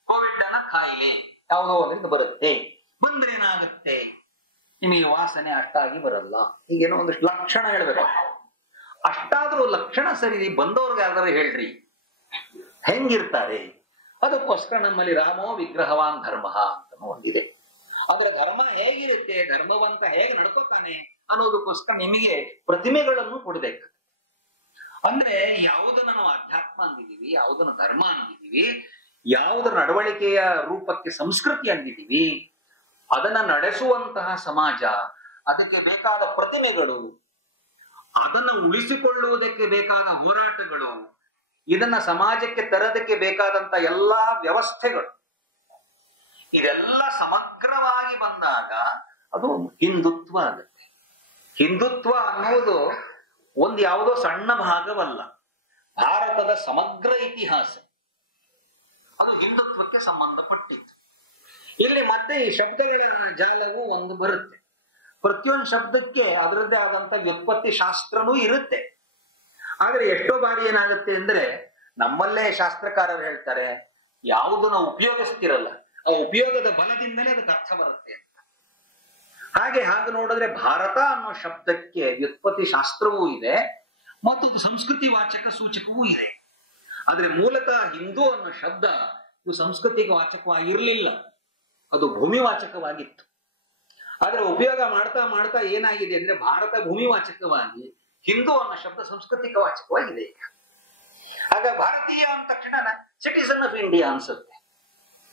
ಕೋವಿಡ್ ಅನ್ನ ಕಾಯಿಲೆ ಯಾವುದೋ ಒಂದರಿಂದ ಬರುತ್ತೆ, ಬಂದ್ರೆ ಏನಾಗುತ್ತೆ, ನಿಮಗೆ ವಾಸನೆ ಅಷ್ಟಾಗಿ ಬರಲ್ಲ, ಹೀಗೇನೋ ಒಂದಷ್ಟು ಲಕ್ಷಣ ಹೇಳ್ಬೇಕು. ಅಷ್ಟಾದ್ರೂ ಲಕ್ಷಣ ಸರಿ, ಬಂದವ್ರಿಗೆ ಯಾವ್ದಾರು ಹೇಳ್ರಿ ಹೆಂಗಿರ್ತಾರೆ. ಅದಕ್ಕೋಸ್ಕರ ನಮ್ಮಲ್ಲಿ ರಾಮೋ ವಿಗ್ರಹವಾನ್ ಧರ್ಮ ಅಂತ ಒಂದಿದೆ. ಆದ್ರೆ ಧರ್ಮ ಹೇಗಿರುತ್ತೆ, ಧರ್ಮವಂತ ಹೇಗೆ ನಡ್ಕೋತಾನೆ ಅನ್ನೋದಕ್ಕೋಸ್ಕರ ನಿಮಗೆ ಪ್ರತಿಮೆಗಳನ್ನು ಕೊಡ್ಬೇಕು. ಅಂದ್ರೆ ಯಾವುದನ್ನ ನಾವು ಅಧ್ಯಾತ್ಮ ಅಂದಿದೀವಿ, ಯಾವುದನ್ನು ಧರ್ಮ ಅಂದಿದೀವಿ, ಯಾವುದರ ನಡವಳಿಕೆಯ ರೂಪಕ್ಕೆ ಸಂಸ್ಕೃತಿ ಅಂದಿದೀವಿ, ಅದನ್ನ ನಡೆಸುವಂತಹ ಸಮಾಜ, ಅದಕ್ಕೆ ಬೇಕಾದ ಪ್ರತಿಮೆಗಳು, ಅದನ್ನು ಉಳಿಸಿಕೊಳ್ಳುವುದಕ್ಕೆ ಬೇಕಾದ ಹೋರಾಟಗಳು, ಇದನ್ನ ಸಮಾಜಕ್ಕೆ ತರೋದಕ್ಕೆ ಬೇಕಾದಂತ ಎಲ್ಲಾ ವ್ಯವಸ್ಥೆಗಳು, ಇದೆಲ್ಲ ಸಮಗ್ರವಾಗಿ ಬಂದಾಗ ಅದು ಹಿಂದುತ್ವ ಆಗುತ್ತೆ. ಹಿಂದುತ್ವ ಅನ್ನೋದು ಒಂದು ಯಾವುದೋ ಸಣ್ಣ ಭಾಗವಲ್ಲ, ಭಾರತದ ಸಮಗ್ರ ಇತಿಹಾಸ ಅದು ಹಿಂದುತ್ವಕ್ಕೆ ಸಂಬಂಧಪಟ್ಟಿತ್ತು. ಇಲ್ಲಿ ಮತ್ತೆ ಈ ಶಬ್ದಗಳ ಜಾಲವು ಒಂದು ಬರುತ್ತೆ. ಪ್ರತಿಯೊಂದು ಶಬ್ದಕ್ಕೆ ಅದರದ್ದೇ ಆದಂತ ವ್ಯುತ್ಪತ್ತಿ ಶಾಸ್ತ್ರನೂ ಇರುತ್ತೆ. ಆದ್ರೆ ಎಷ್ಟೋ ಬಾರಿ ಏನಾಗುತ್ತೆ ಅಂದ್ರೆ, ನಮ್ಮಲ್ಲೇ ಶಾಸ್ತ್ರಕಾರರು ಹೇಳ್ತಾರೆ, ಯಾವುದು ನಾವು ಉಪಯೋಗಿಸ್ತಿರಲ್ಲ ಆ ಉಪಯೋಗದ ಬಲದಿಂದಲೇ ಅದಕ್ಕೆ ಅರ್ಥ ಬರುತ್ತೆ ಅಂತ. ಹಾಗೆ ನೋಡಿದ್ರೆ ಭಾರತ ಅನ್ನೋ ಶಬ್ದಕ್ಕೆ ವ್ಯುತ್ಪತ್ತಿ ಶಾಸ್ತ್ರವೂ ಇದೆ ಮತ್ತು ಸಂಸ್ಕೃತಿ ವಾಚಕ ಸೂಚಕವೂ ಇದೆ. ಆದ್ರೆ ಮೂಲತಃ ಹಿಂದೂ ಅನ್ನೋ ಶಬ್ದ ಇದು ಸಂಸ್ಕೃತಿಗೆ ವಾಚಕವಾಗಿರ್ಲಿಲ್ಲ, ಅದು ಭೂಮಿವಾಚಕವಾಗಿತ್ತು. ಆದ್ರೆ ಉಪಯೋಗ ಮಾಡ್ತಾ ಮಾಡ್ತಾ ಏನಾಗಿದೆ ಅಂದ್ರೆ, ಭಾರತ ಭೂಮಿವಾಚಕವಾಗಿ ಹಿಂದೂ ಅನ್ನೋ ಶಬ್ದ ಸಾಂಸ್ಕೃತಿಕ ವಾಚಕವಾಗಿದೆ. ಆಗ ಭಾರತೀಯ ಅಂದ ತಕ್ಷಣ ಸಿಟಿಸನ್ ಆಫ್ ಇಂಡಿಯಾ ಅನ್ಸುತ್ತೆ.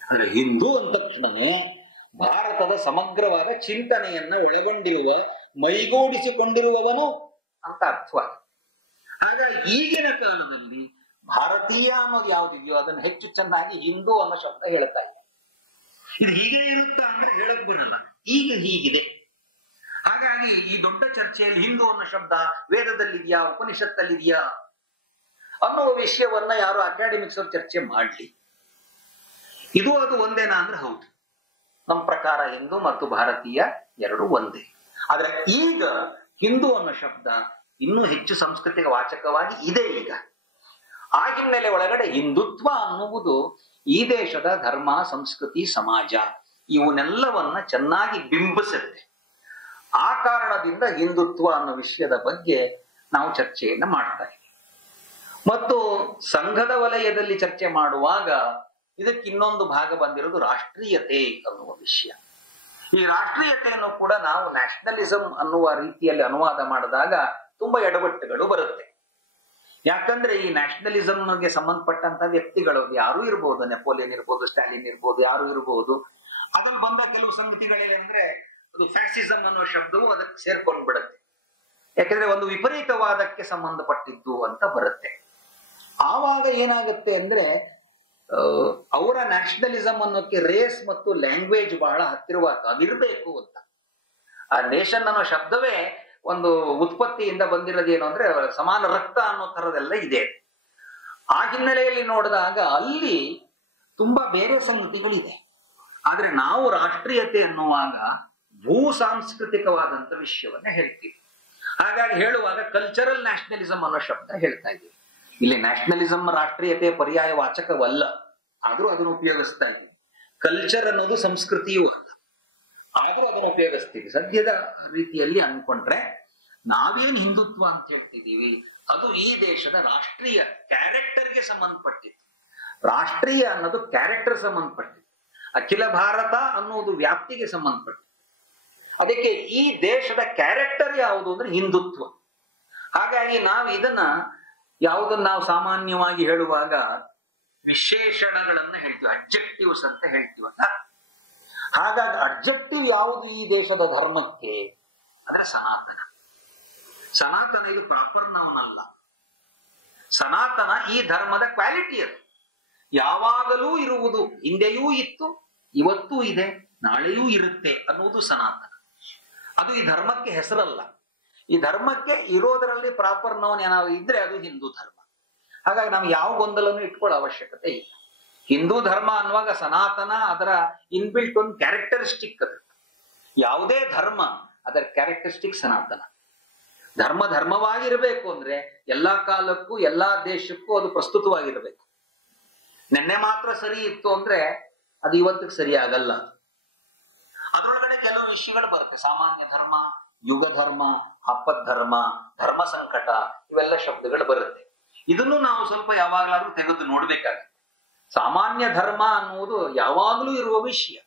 ಅಂದ್ರೆ ಹಿಂದೂ ಅಂದ ತಕ್ಷಣನೇ ಭಾರತದ ಸಮಗ್ರವಾದ ಚಿಂತನೆಯನ್ನ ಒಳಗೊಂಡಿರುವ, ಮೈಗೂಡಿಸಿಕೊಂಡಿರುವವನು ಅಂತ ಅರ್ಥವಾಗಿದೆ. ಹಾಗಾಗಿ ಈಗಿನ ಕಾಲದಲ್ಲಿ ಭಾರತೀಯ ಅನ್ನೋದು ಯಾವ್ದಿದೆಯೋ ಅದನ್ನು ಹೆಚ್ಚು ಚೆನ್ನಾಗಿ ಹಿಂದೂ ಅನ್ನೋ ಶಬ್ದ ಹೇಳ್ತಾ ಇದೆ. ಇದು ಹೀಗೆ ಇರುತ್ತಾ ಅಂದ್ರೆ ಹೇಳಕ್ ಬರಲ್ಲ, ಈಗ ಹೀಗಿದೆ. ಹಾಗಾಗಿ ಈ ದೊಡ್ಡ ಚರ್ಚೆಯಲ್ಲಿ ಹಿಂದೂ ಅನ್ನೋ ಶಬ್ದ ವೇದದಲ್ಲಿದೆಯಾ, ಉಪನಿಷತ್ತಲ್ಲಿದೆಯಾ ಅನ್ನುವ ವಿಷಯವನ್ನ ಯಾರು ಅಕಾಡೆಮಿಕ್ಸ್ ಅವ್ರು ಚರ್ಚೆ ಮಾಡ್ಲಿ. ಇದು ಅದು ಒಂದೇನಾ ಅಂದ್ರೆ ಹೌದು, ನಮ್ಮ ಪ್ರಕಾರ ಹಿಂದೂ ಮತ್ತು ಭಾರತೀಯ ಎರಡು ಒಂದೇ. ಆದ್ರೆ ಈಗ ಹಿಂದೂ ಅನ್ನೋ ಶಬ್ದ ಇನ್ನೂ ಹೆಚ್ಚು ಸಾಂಸ್ಕೃತಿಕ ವಾಚಕವಾಗಿ ಇದೆ. ಈಗ ಆ ಹಿನ್ನೆಲೆ ಒಳಗಡೆ ಹಿಂದುತ್ವ ಅನ್ನುವುದು ಈ ದೇಶದ ಧರ್ಮ, ಸಂಸ್ಕೃತಿ, ಸಮಾಜ ಇವನ್ನೆಲ್ಲವನ್ನ ಚೆನ್ನಾಗಿ ಬಿಂಬಿಸುತ್ತೆ. ಆ ಕಾರಣದಿಂದ ಹಿಂದುತ್ವ ಅನ್ನೋ ವಿಷಯದ ಬಗ್ಗೆ ನಾವು ಚರ್ಚೆಯನ್ನ ಮಾಡ್ತಾ ಇದ್ದೀವಿ. ಮತ್ತು ಸಂಘದ ವಲಯದಲ್ಲಿ ಚರ್ಚೆ ಮಾಡುವಾಗ ಇದಕ್ಕೆ ಇನ್ನೊಂದು ಭಾಗ ಬಂದಿರೋದು ರಾಷ್ಟ್ರೀಯತೆ ಅನ್ನುವ ವಿಷಯ. ಈ ರಾಷ್ಟ್ರೀಯತೆಯನ್ನು ಕೂಡ ನಾವು ನ್ಯಾಷನಲಿಸಂ ಅನ್ನುವ ರೀತಿಯಲ್ಲಿ ಅನುವಾದ ಮಾಡಿದಾಗ ತುಂಬಾ ಎಡವಟ್ಟುಗಳು ಬರುತ್ತೆ. ಯಾಕಂದ್ರೆ ಈ ನ್ಯಾಷನಲಿಸಂಗೆ ಸಂಬಂಧಪಟ್ಟಂತ ವ್ಯಕ್ತಿಗಳು ಯಾರು ಇರ್ಬೋದು, ನೆಪೋಲಿಯನ್ ಇರ್ಬೋದು, ಸ್ಟಾಲಿನ್ ಇರ್ಬೋದು, ಯಾರು ಇರ್ಬೋದು. ಅದ್ರಲ್ಲಿ ಬಂದ ಕೆಲವು ಸಂಗತಿಗಳೇನೆಂದ್ರೆ, ಅದು ಫ್ಯಾಸಿಸಂ ಅನ್ನೋ ಶಬ್ದವು ಅದಕ್ಕೆ ಸೇರ್ಕೊಂಡ್ ಬಿಡುತ್ತೆ. ಯಾಕಂದ್ರೆ ಒಂದು ವಿಪರೀತವಾದಕ್ಕೆ ಸಂಬಂಧಪಟ್ಟಿದ್ದು ಅಂತ ಬರುತ್ತೆ. ಆವಾಗ ಏನಾಗುತ್ತೆ ಅಂದ್ರೆ, ಅವರ ನ್ಯಾಷನಲಿಸಂ ಅನ್ನೋಕ್ಕೆ ರೇಸ್ ಮತ್ತು ಲ್ಯಾಂಗ್ವೇಜ್ ಬಹಳ ಹತ್ತಿರವಾದ ಅದಿರ್ಬೇಕು ಅಂತ. ಆ ನೇಷನ್ ಅನ್ನೋ ಶಬ್ದವೇ ಒಂದು ಉತ್ಪತ್ತಿಯಿಂದ ಬಂದಿರೋದೇನು ಅಂದ್ರೆ ಸಮಾನ ರಕ್ತ ಅನ್ನೋ ತರದೆಲ್ಲ ಇದೆ. ಆ ಹಿನ್ನೆಲೆಯಲ್ಲಿ ನೋಡಿದಾಗ ಅಲ್ಲಿ ತುಂಬಾ ಬೇರೆ ಸಂಗತಿಗಳಿದೆ. ಆದ್ರೆ ನಾವು ರಾಷ್ಟ್ರೀಯತೆ ಅನ್ನುವಾಗ ಭೂ ಸಾಂಸ್ಕೃತಿಕವಾದಂತ ವಿಷಯವನ್ನ ಹೇಳ್ತೀವಿ. ಹಾಗಾಗಿ ಹೇಳುವಾಗ ಕಲ್ಚರಲ್ ನ್ಯಾಷನಲಿಸಂ ಅನ್ನೋ ಶಬ್ದ ಹೇಳ್ತಾ ಇದ್ದೀವಿ. ಇಲ್ಲಿ ನ್ಯಾಷನಲಿಸಂ ರಾಷ್ಟ್ರೀಯತೆ ಪರ್ಯಾಯ ವಾಚಕವಲ್ಲ, ಆದ್ರೂ ಅದನ್ನು ಉಪಯೋಗಿಸ್ತಾ ಇದ್ದೀವಿ. ಕಲ್ಚರ್ ಅನ್ನೋದು ಸಂಸ್ಕೃತಿಯೂ ಅಲ್ಲ, ಆದ್ರೂ ಅದನ್ನು ಉಪಯೋಗಿಸ್ತೀವಿ. ಸದ್ಯದ ರೀತಿಯಲ್ಲಿ ಅನ್ಕೊಂಡ್ರೆ ನಾವೇನ್ ಹಿಂದುತ್ವ ಅಂತ ಹೇಳ್ತಿದ್ದೀವಿ ಅದು ಈ ದೇಶದ ರಾಷ್ಟ್ರೀಯ ಕ್ಯಾರೆಕ್ಟರ್ಗೆ ಸಂಬಂಧಪಟ್ಟಿತ್ತು. ರಾಷ್ಟ್ರೀಯ ಅನ್ನೋದು ಕ್ಯಾರೆಕ್ಟರ್ ಸಂಬಂಧಪಟ್ಟಿತ್ತು. ಅಖಿಲ ಭಾರತ ಅನ್ನೋದು ವ್ಯಾಪ್ತಿಗೆ ಸಂಬಂಧಪಟ್ಟಿತ್ತು. ಅದಕ್ಕೆ ಈ ದೇಶದ ಕ್ಯಾರೆಕ್ಟರ್ ಯಾವುದು ಅಂದ್ರೆ ಹಿಂದುತ್ವ. ಹಾಗಾಗಿ ನಾವು ಇದನ್ನ ಯಾವುದನ್ನ ನಾವು ಸಾಮಾನ್ಯವಾಗಿ ಹೇಳುವಾಗ ವಿಶೇಷಣಗಳನ್ನ ಹೇಳ್ತೀವಿ, ಅಬ್ಜೆಕ್ಟಿವ್ಸ್ ಅಂತ ಹೇಳ್ತೀವಲ್ಲ. ಹಾಗಾಗಿ ಅಬ್ಜೆಕ್ಟಿವ್ ಯಾವುದು ಈ ದೇಶದ ಧರ್ಮಕ್ಕೆ ಅಂದ್ರೆ ಸನಾತನ. ಸನಾತನ ಇದು ಪ್ರಾಪರ್ ನೌನ್ ಅಲ್ಲ. ಸನಾತನ ಈ ಧರ್ಮದ ಕ್ವಾಲಿಟಿ ಅದು. ಯಾವಾಗಲೂ ಇರುವುದು, ಹಿಂದೆಯೂ ಇತ್ತು, ಇವತ್ತೂ ಇದೆ, ನಾಳೆಯೂ ಇರುತ್ತೆ ಅನ್ನುವುದು ಸನಾತನ. ಅದು ಈ ಧರ್ಮಕ್ಕೆ ಹೆಸರಲ್ಲ. ಈ ಧರ್ಮಕ್ಕೆ ಇರೋದರಲ್ಲಿ ಪ್ರಾಪರ್ ನೌನ್ ಏನಾದ್ರು ಇದ್ರೆ ಅದು ಹಿಂದೂ ಧರ್ಮ. ಹಾಗಾಗಿ ನಾವು ಯಾವ ಗೊಂದಲನೂ ಇಟ್ಕೊಳ್ಳೋ ಅವಶ್ಯಕತೆ ಇಲ್ಲ. ಹಿಂದೂ ಧರ್ಮ ಅನ್ನುವಾಗ ಸನಾತನ ಅದರ ಇನ್ಬಿಲ್ಟ್ ಒಂದು ಕ್ಯಾರೆಕ್ಟರಿಸ್ಟಿಕ್ ಅದು. ಯಾವುದೇ ಧರ್ಮ ಅದರ ಕ್ಯಾರೆಕ್ಟರಿಸ್ಟಿಕ್ ಸನಾತನ. ಧರ್ಮ ಧರ್ಮವಾಗಿರಬೇಕು ಅಂದ್ರೆ ಎಲ್ಲಾ ಕಾಲಕ್ಕೂ ಎಲ್ಲಾ ದೇಶಕ್ಕೂ ಅದು ಪ್ರಸ್ತುತವಾಗಿರಬೇಕು. ನಿನ್ನೆ ಮಾತ್ರ ಸರಿ ಇತ್ತು ಅಂದ್ರೆ ಅದು ಇವತ್ತಿಗೆ ಸರಿ ಆಗಲ್ಲ. ಅದರೊಳಗಡೆ ಕೆಲವು ವಿಷಯಗಳು ಬರುತ್ತೆ. ಸಾಮಾನ್ಯ ಧರ್ಮ, ಯುಗ ಧರ್ಮ, ಆಪತ್ ಧರ್ಮ, ಧರ್ಮ ಸಂಕಟ, ಇವೆಲ್ಲ ಶಬ್ದಗಳು ಬರುತ್ತೆ. ಇದನ್ನು ನಾವು ಸ್ವಲ್ಪ ಯಾವಾಗಲಾದ್ರೂ ತೆಗೆದು ನೋಡ್ಬೇಕಾಗುತ್ತೆ. ಸಾಮಾನ್ಯ ಧರ್ಮ ಅನ್ನುವುದು ಯಾವಾಗಲೂ ಇರುವ ವಿಷಯ.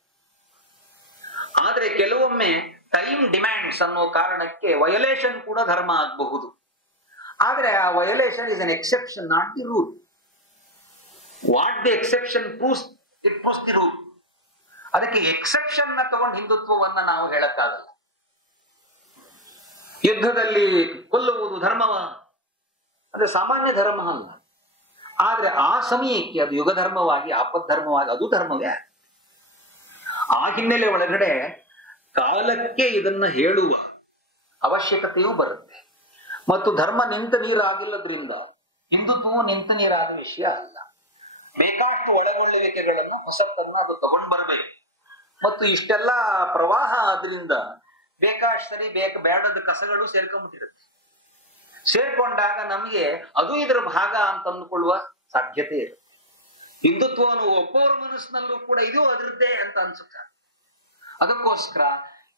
ಆದ್ರೆ ಕೆಲವೊಮ್ಮೆ ಟೈಮ್ ಡಿಮ್ಯಾಂಡ್ಸ್ ಅನ್ನೋ ಕಾರಣಕ್ಕೆ ವಯೋಲೇಷನ್ ಕೂಡ ಧರ್ಮ ಆಗಬಹುದು. ಆದ್ರೆ ಆ violation is an exception, not the rule. What the exception proves, it proves the rule. ಅದಕ್ಕೆ ಎಕ್ಸೆಪ್ಷನ್ ನ ತಗೊಂಡು ಹಿಂದುತ್ವವನ್ನ ನಾವು ಹೇಳಕ್ಕಾಗಲ್ಲ. ಯುದ್ಧದಲ್ಲಿ ಕೊಲ್ಲುವುದು ಧರ್ಮವ ಅಂದ್ರೆ ಸಾಮಾನ್ಯ ಧರ್ಮ ಅಲ್ಲ. ಆದ್ರೆ ಆ ಸಮಯಕ್ಕೆ ಅದು ಯುಗ ಧರ್ಮವಾಗಿ, ಆಪತ್ ಧರ್ಮವಾಗಿ ಅದು ಧರ್ಮವೇ. ಆ ಹಿನ್ನೆಲೆ ಒಳಗಡೆ ಕಾಲಕ್ಕೆ ಇದನ್ನ ಹೇಳುವ ಅವಶ್ಯಕತೆಯೂ ಬರುತ್ತೆ. ಮತ್ತು ಧರ್ಮ ನಿಂತ ನೀರಾಗಿಲ್ಲದ್ರಿಂದ ಹಿಂದುತ್ವವು ನಿಂತ ನೀರಾದ ವಿಷಯ ಅಲ್ಲ. ಬೇಕಾಷ್ಟು ಒಳಗೊಳ್ಳುವಿಕೆಗಳನ್ನು, ಹೊಸತನ್ನು ಅದು ತಗೊಂಡ್ ಬರ್ಬೇಕು. ಮತ್ತು ಇಷ್ಟೆಲ್ಲ ಪ್ರವಾಹ ಆದ್ರಿಂದ ಬೇಕಾಷ್ಟು ಸರಿ ಬೇಡದ ಕಸಗಳು ಸೇರ್ಕೊಂಡ್ಬಿಟ್ಟಿರುತ್ತೆ. ಸೇರ್ಕೊಂಡಾಗ ನಮಗೆ ಅದು ಇದರ ಭಾಗ ಅಂತ ಅಂದ್ಕೊಳ್ಳುವ ಸಾಧ್ಯತೆ ಇರುತ್ತೆ. ಹಿಂದುತ್ವವನ್ನು ಒಪ್ಪೋರ ಮನಸ್ಸಿನಲ್ಲೂ ಕೂಡ ಇದು ಅದರದ್ದೇ ಅಂತ ಅನ್ಸುತ್ತೆ. ಅದಕ್ಕೋಸ್ಕರ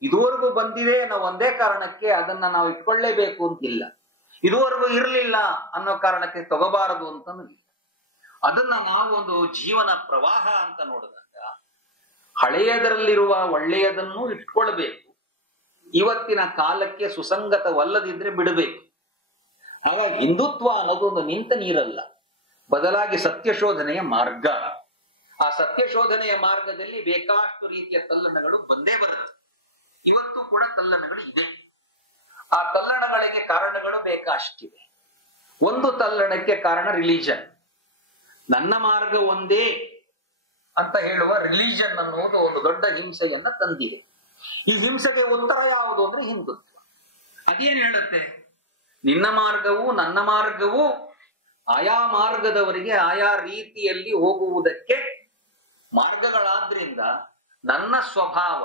ಇದುವರೆಗೂ ಬಂದಿದೆ ನಾವು ಒಂದೇ ಕಾರಣಕ್ಕೆ ಅದನ್ನ ನಾವು ಇಟ್ಕೊಳ್ಳೇಬೇಕು ಅಂತಿಲ್ಲ. ಇದುವರೆಗೂ ಇರಲಿಲ್ಲ ಅನ್ನೋ ಕಾರಣಕ್ಕೆ ತಗೋಬಾರದು ಅಂತನೂ ಇಲ್ಲ. ಅದನ್ನ ನಾವು ಒಂದು ಜೀವನ ಪ್ರವಾಹ ಅಂತ ನೋಡಿದಾಗ ಹಳೆಯದರಲ್ಲಿರುವ ಒಳ್ಳೆಯದನ್ನು ಇಟ್ಕೊಳ್ಬೇಕು. ಇವತ್ತಿನ ಕಾಲಕ್ಕೆ ಸುಸಂಗತವಲ್ಲದಿದ್ರೆ ಬಿಡಬೇಕು. ಹಾಗಾಗಿ ಹಿಂದುತ್ವ ಅನ್ನೋದು ಒಂದು ನಿಂತ ನೀರಲ್ಲ, ಬದಲಾಗಿ ಸತ್ಯಶೋಧನೆಯ ಮಾರ್ಗ. ಆ ಸತ್ಯಶೋಧನೆಯ ಮಾರ್ಗದಲ್ಲಿ ಬೇಕಾಷ್ಟು ರೀತಿಯ ತಲ್ಲಣಗಳು ಬಂದೇ ಬರುತ್ತೆ. ಇವತ್ತು ಕೂಡ ತಲ್ಲಣಗಳು ಇದೆ. ಆ ತಲ್ಲಣಗಳಿಗೆ ಕಾರಣಗಳು ಬೇಕಾಷ್ಟಿವೆ. ಒಂದು ತಲ್ಲಣಕ್ಕೆ ಕಾರಣ ರಿಲಿಜನ್. ನನ್ನ ಮಾರ್ಗ ಒಂದೇ ಅಂತ ಹೇಳುವ ರಿಲಿಜನ್ ಅನ್ನುವುದು ಒಂದು ದೊಡ್ಡ ಹಿಂಸೆಯನ್ನ ತಂದಿದೆ. ಈ ಹಿಂಸೆಗೆ ಉತ್ತರ ಯಾವುದು ಅಂದ್ರೆ ಹಿಂದುತ್ವ. ಅದೇನು ಹೇಳುತ್ತೆ? ನಿನ್ನ ಮಾರ್ಗವು ನನ್ನ ಮಾರ್ಗವು ಆಯಾ ಮಾರ್ಗದವರಿಗೆ ಆಯಾ ರೀತಿಯಲ್ಲಿ ಹೋಗುವುದಕ್ಕೆ ಮಾರ್ಗಗಳಾದ್ರಿಂದ ನನ್ನ ಸ್ವಭಾವ,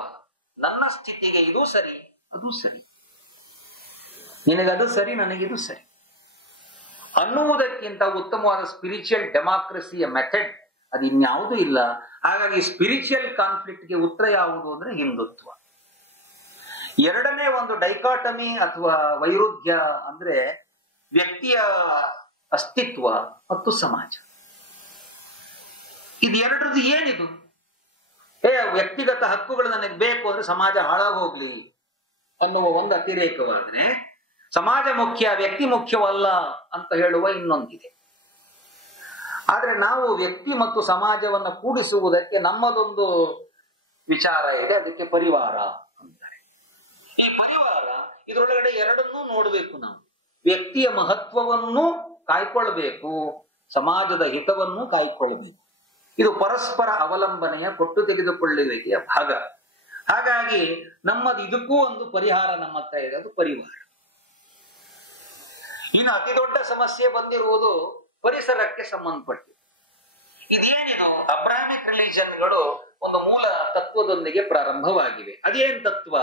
ನನ್ನ ಸ್ಥಿತಿಗೆ ಇದು ಸರಿ, ಅದು ಸರಿ, ನಿನಗದು ಸರಿ, ನನಗಿದು ಸರಿ ಅನ್ನುವುದಕ್ಕಿಂತ ಉತ್ತಮವಾದ ಸ್ಪಿರಿಚುವಲ್ ಡೆಮಾಕ್ರಸಿಯ ಮೆಥಡ್ ಅದು ಇನ್ಯಾವುದೂ ಇಲ್ಲ. ಹಾಗಾಗಿ ಸ್ಪಿರಿಚುವಲ್ ಕಾನ್ಫ್ಲಿಕ್ಟ್ಗೆ ಉತ್ತರ ಯಾವುದು ಅಂದ್ರೆ ಹಿಂದುತ್ವ. ಎರಡನೇ ಒಂದು ಡೈಕಾಟಮಿ ಅಥವಾ ವೈರುಧ್ಯ ಅಂದ್ರೆ ವ್ಯಕ್ತಿಯ ಅಸ್ತಿತ್ವ ಮತ್ತು ಸಮಾಜ. ಇದೆರಡರದ್ದು ಏನಿದು? ವ್ಯಕ್ತಿಗತ ಹಕ್ಕುಗಳು ನನಗೆ ಬೇಕು ಅಂದ್ರೆ ಸಮಾಜ ಹಾಳಾಗಿ ಹೋಗ್ಲಿ ಅನ್ನುವ ಒಂದು ಅತಿರೇಕವಾದ್ರೆ, ಸಮಾಜ ಮುಖ್ಯ ವ್ಯಕ್ತಿ ಮುಖ್ಯವಲ್ಲ ಅಂತ ಹೇಳುವ ಇನ್ನೊಂದಿದೆ. ಆದ್ರೆ ನಾವು ವ್ಯಕ್ತಿ ಮತ್ತು ಸಮಾಜವನ್ನ ಕೂಡಿಸುವುದಕ್ಕೆ ನಮ್ಮದೊಂದು ವಿಚಾರ ಇದೆ, ಅದಕ್ಕೆ ಪರಿವಾರ ಅಂತಾರೆ. ಈ ಪರಿವಾರ ಇದರೊಳಗಡೆ ಎರಡನ್ನೂ ನೋಡ್ಬೇಕು. ನಾವು ವ್ಯಕ್ತಿಯ ಮಹತ್ವವನ್ನು ಕಾಯ್ಕೊಳ್ಬೇಕು, ಸಮಾಜದ ಹಿತವನ್ನು ಕಾಯ್ಕೊಳ್ಬೇಕು. ಇದು ಪರಸ್ಪರ ಅವಲಂಬನೆಯ ಕೊಟ್ಟು ತೆಗೆದುಕೊಳ್ಳುವಿಕೆಯ ಭಾಗ. ಹಾಗಾಗಿ ನಮ್ಮದು ಇದಕ್ಕೂ ಒಂದು ಪರಿಹಾರ ನಮ್ಮ ಹತ್ರ ಇದೆ, ಅದು ಪರಿವಾರ. ಇನ್ನು ಅತಿ ದೊಡ್ಡ ಸಮಸ್ಯೆ ಬಂದಿರುವುದು ಪರಿಸರಕ್ಕೆ ಸಂಬಂಧಪಟ್ಟಿದೆ. ಇದೇನಿದು? ಅಬ್ರಾಹ್ಮಿಕ್ ರಿಲಿಜನ್ಗಳು ಒಂದು ಮೂಲ ತತ್ವದೊಂದಿಗೆ ಪ್ರಾರಂಭವಾಗಿವೆ. ಅದೇನ್ ತತ್ವ?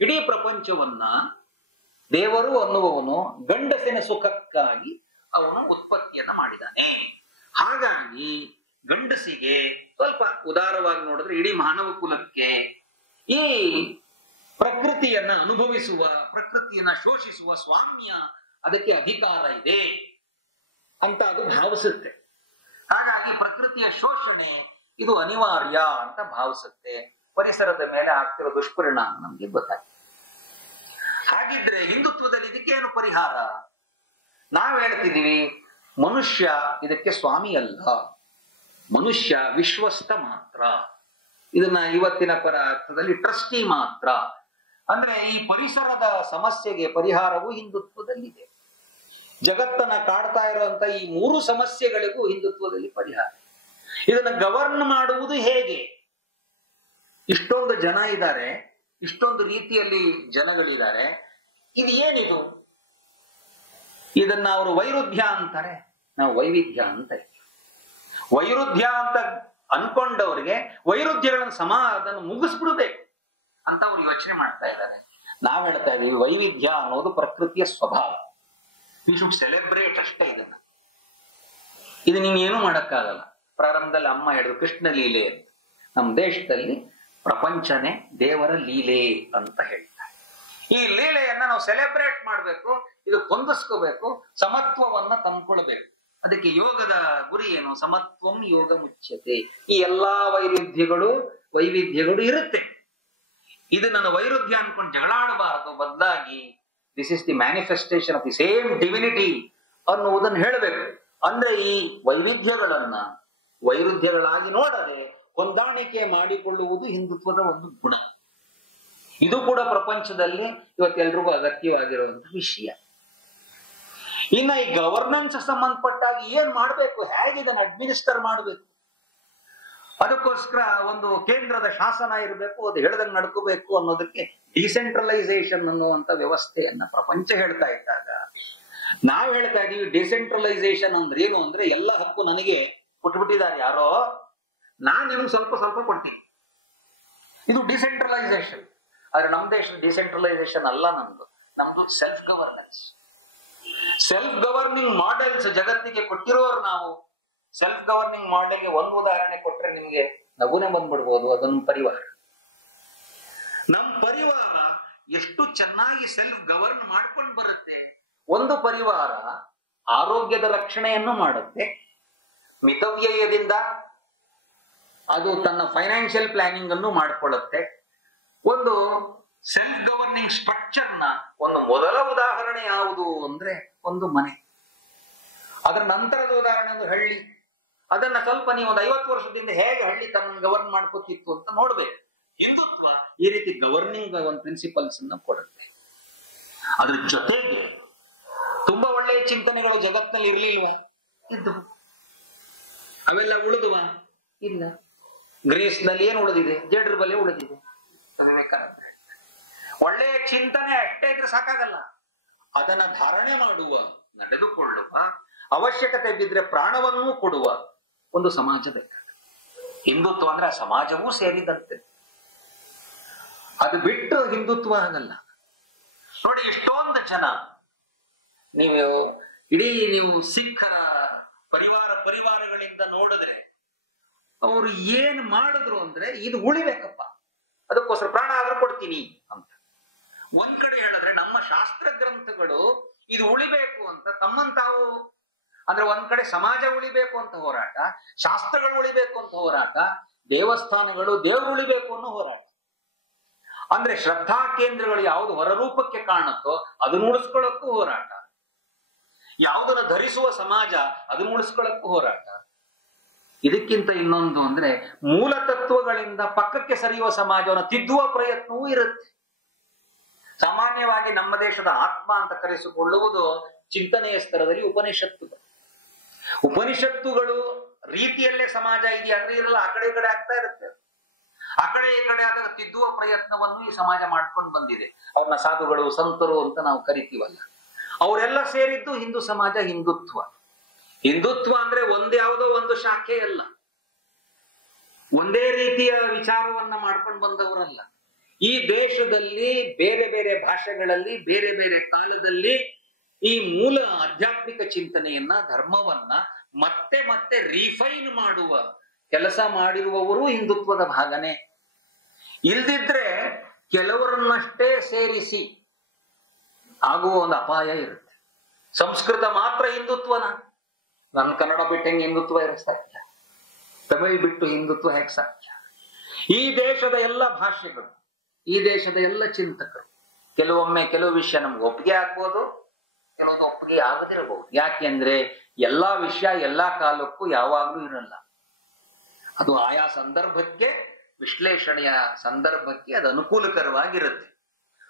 ಇಡೀ ಪ್ರಪಂಚವನ್ನ ದೇವರು ಅನ್ನುವವನು ಗಂಡಸಿನ ಸುಖಕ್ಕಾಗಿ ಅವನು ಉತ್ಪತ್ತಿಯನ್ನ ಮಾಡಿದ್ದಾನೆ. ಹಾಗಾಗಿ ಗಂಡಸಿಗೆ ಸ್ವಲ್ಪ ಉದಾರವಾಗಿ ನೋಡಿದ್ರೆ ಇಡೀ ಮಾನವ ಕುಲಕ್ಕೆ ಈ ಪ್ರಕೃತಿಯನ್ನ ಅನುಭವಿಸುವ, ಪ್ರಕೃತಿಯನ್ನ ಶೋಷಿಸುವ ಸ್ವಾಮ್ಯ, ಅದಕ್ಕೆ ಅಧಿಕಾರ ಇದೆ ಅಂತ ಅದು ಭಾವಿಸುತ್ತೆ. ಹಾಗಾಗಿ ಪ್ರಕೃತಿಯ ಶೋಷಣೆ ಇದು ಅನಿವಾರ್ಯ ಅಂತ ಭಾವಿಸುತ್ತೆ. ಪರಿಸರದ ಮೇಲೆ ಆಗ್ತಿರೋ ದುಷ್ಪರಿಣಾಮ ನಮ್ಗೆ ಗೊತ್ತಾಗ್ತದೆ. ಹಾಗಿದ್ರೆ ಹಿಂದುತ್ವದಲ್ಲಿ ಇದಕ್ಕೇನು ಪರಿಹಾರ? ನಾವ್ ಹೇಳ್ತಿದೀವಿ ಮನುಷ್ಯ ಇದಕ್ಕೆ ಸ್ವಾಮಿ ಅಲ್ಲ, ಮನುಷ್ಯ ವಿಶ್ವಸ್ತ ಮಾತ್ರ. ಇದನ್ನ ಇವತ್ತಿನ ಅರ್ಥದಲ್ಲಿ ಟ್ರಸ್ಟಿ ಮಾತ್ರ. ಅಂದ್ರೆ ಈ ಪರಿಸರದ ಸಮಸ್ಯೆಗೆ ಪರಿಹಾರವು ಹಿಂದುತ್ವದಲ್ಲಿದೆ. ಜಗತ್ತನ್ನ ಕಾಡ್ತಾ ಇರುವಂತ ಈ 3 ಸಮಸ್ಯೆಗಳಿಗೂ ಹಿಂದುತ್ವದಲ್ಲಿ ಪರಿಹಾರ. ಇದನ್ನ ಗವರ್ನ್ ಮಾಡುವುದು ಹೇಗೆ? ಇಷ್ಟೊಂದು ಜನ ಇದ್ದಾರೆ, ಇಷ್ಟೊಂದು ರೀತಿಯಲ್ಲಿ ಜನಗಳಿದ್ದಾರೆ, ಇದು ಏನಿದು? ಇದನ್ನ ಅವರು ವೈರುಧ್ಯ ಅಂತಾರೆ, ನಾವು ವೈವಿಧ್ಯ ಅಂತ. ವೈರುಧ್ಯ ಅಂತ ಅನ್ಕೊಂಡವ್ರಿಗೆ ವೈರುಧ್ಯಗಳನ್ನು ಅದನ್ನು ಮುಗಿಸ್ಬಿಡ್ಬೇಕು ಅಂತ ಅವ್ರು ಯೋಚನೆ ಮಾಡ್ತಾ ಇದ್ದಾರೆ. ನಾವ್ ಹೇಳ್ತಾ ಇದೀವಿ ವೈವಿಧ್ಯ ಅನ್ನೋದು ಪ್ರಕೃತಿಯ ಸ್ವಭಾವ. ವಿ ಶುಡ್ ಸೆಲೆಬ್ರೇಟ್ ಅಷ್ಟೇ ಇದನ್ನ. ಇದು ನೀವೇನು ಮಾಡಕ್ಕಾಗಲ್ಲ. ಪ್ರಾರಂಭದಲ್ಲಿ ಅಮ್ಮ ಹೇಳಿದ್ರು ಕೃಷ್ಣ ಲೀಲೆ ಅಂತ. ನಮ್ಮ ದೇಶದಲ್ಲಿ ಪ್ರಪಂಚನೇ ದೇವರ ಲೀಲೆ ಅಂತ ಹೇಳ್ತಾರೆ. ಈ ಲೀಲೆಯನ್ನ ನಾವು ಸೆಲೆಬ್ರೇಟ್ ಮಾಡ್ಬೇಕು, ಇದು ಹೊಂದಿಸ್ಕೋಬೇಕು, ಸಮತ್ವವನ್ನ ತಂದ್ಕೊಳ್ಬೇಕು. ಅದಕ್ಕೆ ಯೋಗದ ಗುರಿ ಏನು? ಸಮತ್ವಂ ಯೋಗ ಮುಚ್ಯತೆ. ಈ ಎಲ್ಲಾ ವೈವಿಧ್ಯಗಳು ಇರುತ್ತೆ. ಇದು ನನ್ನ ವೈರುಧ್ಯ ಅನ್ಕೊಂಡು ಜಗಳಾಡಬಾರದು, ಬದಲಾಗಿ this is the manifestation of the same divinity ಅನ್ನುವುದನ್ನು ಹೇಳಬೇಕು. ಅಂದ್ರೆ ಈ ವೈರುಧ್ಯಗಳಾಗಿ ನೋಡದೆ ಹೊಂದಾಣಿಕೆ ಮಾಡಿಕೊಳ್ಳುವುದು ಹಿಂದುತ್ವದ ಒಂದು ಗುಣ. ಇದು ಕೂಡ ಪ್ರಪಂಚದಲ್ಲಿ ಇವತ್ತೆಲ್ರಿಗೂ ಅಗತ್ಯವಾಗಿರುವಂತಹ ವಿಷಯ. ಇನ್ನ ಈ ಗವರ್ನೆನ್ಸ್ ಸಂಬಂಧಪಟ್ಟಾಗಿ ಏನ್ ಮಾಡ್ಬೇಕು, ಹೇಗೆ ಇದನ್ನ ಅಡ್ಮಿನಿಸ್ಟರ್ ಮಾಡ್ಬೇಕು, ಅದಕ್ಕೋಸ್ಕರ ಒಂದು ಕೇಂದ್ರದ ಶಾಸನ ಇರಬೇಕು, ಅದು ಹೇಳ್ದಂಗೆ ನಡ್ಕೋಬೇಕು ಅನ್ನೋದಕ್ಕೆ ಡಿಸೆಂಟ್ರಲೈಸೇಷನ್ ಅನ್ನುವಂತ ವ್ಯವಸ್ಥೆಯನ್ನ ಪ್ರಪಂಚ ಹೇಳ್ತಾ ಇದ್ದಾಗ ನಾವ್ ಹೇಳ್ತಾ ಇದೀವಿ ಡಿಸೆಂಟ್ರಲೈಸೇಷನ್ ಅಂದ್ರೆ ಏನು ಅಂದ್ರೆ ಎಲ್ಲ ಹಕ್ಕು ನನಗೆ ಕೊಟ್ಬಿಟ್ಟಿದ್ದಾರೆ ಯಾರೋ, ನಾನ್ ನಿಮ್ಗೆ ಸ್ವಲ್ಪ ಸ್ವಲ್ಪ ಕೊಡ್ತೀನಿ. ಇದು ಡಿಸೆಂಟ್ರಲೈಸೇಷನ್. ಆದ್ರೆ ನಮ್ ದೇಶದ ಡಿಸೆಂಟ್ರಲೈಸೇಷನ್ ಅಲ್ಲ, ನಮ್ದು self governance. Self governing models ಜಗತ್ತಿಗೆ ಕೊಟ್ಟಿರೋರು ನಾವು. ಸೆಲ್ಫ್ ಗವರ್ನಿಂಗ್ ಮಾಡೆಲ್ಗೆ ಒಂದು ಉದಾಹರಣೆ ಕೊಟ್ರೆ ನಿಮ್ಗೆ ನಗುನೆ ಬಂದ್ಬಿಡ್ಬೋದು. ಅದೊಂದು ಪರಿವಾರ. ನಮ್ ಪರಿವಾರ ಎಷ್ಟು ಚೆನ್ನಾಗಿ ಸೆಲ್ಫ್ ಗವರ್ನ್ ಮಾಡ್ಕೊಂಡು ಬರುತ್ತೆ. ಒಂದು ಪರಿವಾರ ಆರೋಗ್ಯದ ರಕ್ಷಣೆಯನ್ನು ಮಾಡುತ್ತೆ, ಮಿತವ್ಯಯದಿಂದ ಅದು ತನ್ನ ಫೈನಾನ್ಷಿಯಲ್ ಪ್ಲಾನಿಂಗ್ ಅನ್ನು ಮಾಡಿಕೊಳ್ಳುತ್ತೆ. ಒಂದು ಸೆಲ್ಫ್ ಗವರ್ನಿಂಗ್ ಸ್ಟ್ರಕ್ಚರ್ನ ಒಂದು ಮೊದಲ ಉದಾಹರಣೆ ಯಾವುದು ಅಂದ್ರೆ ಒಂದು ಮನೆ. ಅದರ ನಂತರದ ಉದಾಹರಣೆ ಒಂದು ಹಳ್ಳಿ. ಅದನ್ನ ಸ್ವಲ್ಪ ನೀವು ಒಂದು 50 ವರ್ಷದಿಂದ ಹೇಗೆ ಹಳ್ಳಿ ತನ್ನ ಗವರ್ನ್ ಮಾಡ್ಕೋತಿತ್ತು ಅಂತ ನೋಡ್ಬೇಕು. ಹಿಂದುತ್ವ ಈ ರೀತಿ ಗವರ್ನಿಂಗ್ ಒಂದು ಪ್ರಿನ್ಸಿಪಲ್ಸ್ ಅನ್ನ ಕೊಡುತ್ತೆ. ಅದ್ರ ಜೊತೆಗೆ ತುಂಬಾ ಒಳ್ಳೆಯ ಚಿಂತನೆಗಳು ಜಗತ್ತಿನಲ್ಲಿ ಇರ್ಲಿಲ್ವಾ? ಇದ್ದು. ಅವೆಲ್ಲ ಉಳಿದುವ? ಇಲ್ಲ. ಗ್ರೀಸ್ ನಲ್ಲಿ ಏನು ಉಳಿದಿದೆ? ಜೇಡ್ರ ಬಲೆ ಉಳಿದಿದೆ. ವಿವೇಕಾನಂದ ಒಳ್ಳೆಯ ಚಿಂತನೆ ಅಷ್ಟೇ ಇದ್ರೆ ಸಾಕಾಗಲ್ಲ, ಅದನ್ನ ಧಾರಣೆ ಮಾಡುವ, ನಡೆದುಕೊಳ್ಳುವ, ಅವಶ್ಯಕತೆ ಬಿದ್ರೆ ಪ್ರಾಣವನ್ನೂ ಕೊಡುವ ಒಂದು ಸಮಾಜ ಬೇಕಾಗುತ್ತೆ. ಹಿಂದುತ್ವ ಅಂದ್ರೆ ಆ ಸಮಾಜವೂ ಸೇರಿದಂತೆ. ಅದು ಬಿಟ್ಟು ಹಿಂದುತ್ವ ಆಗಲ್ಲ. ನೋಡಿ, ಎಷ್ಟೊಂದು ಜನ ನೀವು ಸಿಖ್ಖರ ಪರಿವಾರಗಳಿಂದ ನೋಡಿದ್ರೆ ಅವರು ಏನ್ ಮಾಡಿದ್ರು ಅಂದ್ರೆ ಇದು ಉಳಿಬೇಕಪ್ಪ, ಅದಕ್ಕೋಸ್ಕರ ಪ್ರಾಣ ಆದ್ರೂ ಕೊಡ್ತೀನಿ ಅಂತ. ಒಂದ್ ಕಡೆ ಹೇಳಿದ್ರೆ ನಮ್ಮ ಶಾಸ್ತ್ರ ಗ್ರಂಥಗಳು ಇದು ಉಳಿಬೇಕು ಅಂತ ತಮ್ಮಂತಾವು, ಅಂದ್ರೆ ಒಂದ್ ಕಡೆ ಸಮಾಜ ಉಳಿಬೇಕು ಅಂತ ಹೋರಾಟ, ಶಾಸ್ತ್ರಗಳು ಉಳಿಬೇಕು ಅಂತ ಹೋರಾಟ, ದೇವಸ್ಥಾನಗಳು ದೇವರು ಉಳಿಬೇಕು ಅನ್ನೋ ಹೋರಾಟ. ಅಂದ್ರೆ ಶ್ರದ್ಧಾ ಕೇಂದ್ರಗಳು ಯಾವುದು ಹೊರರೂಪಕ್ಕೆ ಕಾಣುತ್ತೋ ಅದನ್ನ ಉಳಿಸ್ಕೊಳ್ಳಕ್ಕೂ ಹೋರಾಟ, ಯಾವುದನ್ನ ಧರಿಸುವ ಸಮಾಜ ಅದನ್ನ ಉಳಿಸ್ಕೊಳ್ಳಕ್ಕೂ ಹೋರಾಟ. ಇದಕ್ಕಿಂತ ಇನ್ನೊಂದು ಅಂದ್ರೆ ಮೂಲ ತತ್ವಗಳಿಂದ ಪಕ್ಕಕ್ಕೆ ಸರಿಯುವ ಸಮಾಜವನ್ನು ತಿದ್ದುವ ಪ್ರಯತ್ನವೂ ಇರುತ್ತೆ. ಸಾಮಾನ್ಯವಾಗಿ ನಮ್ಮ ದೇಶದ ಆತ್ಮ ಅಂತ ಕರೆಸಿಕೊಳ್ಳುವುದು ಚಿಂತನೆಯ ಸ್ತರದಲ್ಲಿ ಉಪನಿಷತ್ತುಗಳು ರೀತಿಯಲ್ಲೇ ಸಮಾಜ ಇದೆಯಾ ಅಂದ್ರೆ ಇರಲ್ಲ, ಆ ಕಡೆ ಈ ಕಡೆ ಆಗ್ತಾ ಇರುತ್ತೆ. ಆ ಕಡೆ ಈ ಕಡೆ ಆದಾಗ ತಿದ್ದುವ ಪ್ರಯತ್ನವನ್ನು ಈ ಸಮಾಜ ಮಾಡ್ಕೊಂಡು ಬಂದಿದೆ. ಅವ್ರನ್ನ ಸಾಧುಗಳು, ಸಂತರು ಅಂತ ನಾವು ಕರಿತೀವಲ್ಲ, ಅವರೆಲ್ಲ ಸೇರಿದ್ದು ಹಿಂದೂ ಸಮಾಜ, ಹಿಂದುತ್ವ. ಹಿಂದುತ್ವ ಅಂದ್ರೆ ಒಂದ್ಯಾವುದೋ ಒಂದು ಶಾಖೆ ಅಲ್ಲ, ಒಂದೇ ರೀತಿಯ ವಿಚಾರವನ್ನ ಮಾಡ್ಕೊಂಡು ಬಂದವರಲ್ಲ. ಈ ದೇಶದಲ್ಲಿ ಬೇರೆ ಬೇರೆ ಭಾಷೆಗಳಲ್ಲಿ ಬೇರೆ ಬೇರೆ ಕಾಲದಲ್ಲಿ ಈ ಮೂಲ ಆಧ್ಯಾತ್ಮಿಕ ಚಿಂತನೆಯನ್ನ, ಧರ್ಮವನ್ನ ಮತ್ತೆ ಮತ್ತೆ ರಿಫೈನ್ ಮಾಡುವ ಕೆಲಸ ಮಾಡಿರುವವರು ಹಿಂದುತ್ವದ ಭಾಗನೇ. ಇಲ್ದಿದ್ರೆ ಕೆಲವರನ್ನಷ್ಟೇ ಸೇರಿಸಿ ಆಗುವ ಒಂದು ಅಪಾಯ ಇರುತ್ತೆ. ಸಂಸ್ಕೃತ ಮಾತ್ರ ಹಿಂದುತ್ವನ? ನನ್ನ ಕನ್ನಡ ಬಿಟ್ಟು ಹೆಂಗೆ ಹಿಂದುತ್ವ ಇರಕ್ ಸಾಧ್ಯ? ತಮಿಳ್ ಬಿಟ್ಟು ಹಿಂದುತ್ವ ಹೇಗೆ ಸಾಧ್ಯ? ಈ ದೇಶದ ಎಲ್ಲ ಭಾಷೆಗಳು, ಈ ದೇಶದ ಎಲ್ಲ ಚಿಂತಕರು, ಕೆಲವೊಮ್ಮೆ ಕೆಲವು ವಿಷಯ ನಮ್ಗೆ ಒಪ್ಪಿಗೆ ಆಗ್ಬೋದು, ಕೆಲವೊಂದು ಒಪ್ಪಿಗೆ ಆಗದಿರಬಹುದು. ಯಾಕೆಂದ್ರೆ ಎಲ್ಲಾ ವಿಷಯ ಎಲ್ಲಾ ಕಾಲಕ್ಕೂ ಯಾವಾಗ್ಲೂ ಇರಲ್ಲ. ಅದು ಆಯಾ ಸಂದರ್ಭಕ್ಕೆ ವಿಶ್ಲೇಷಣೆಯ ಸಂದರ್ಭಕ್ಕೆ ಅದು ಅನುಕೂಲಕರವಾಗಿರುತ್ತೆ.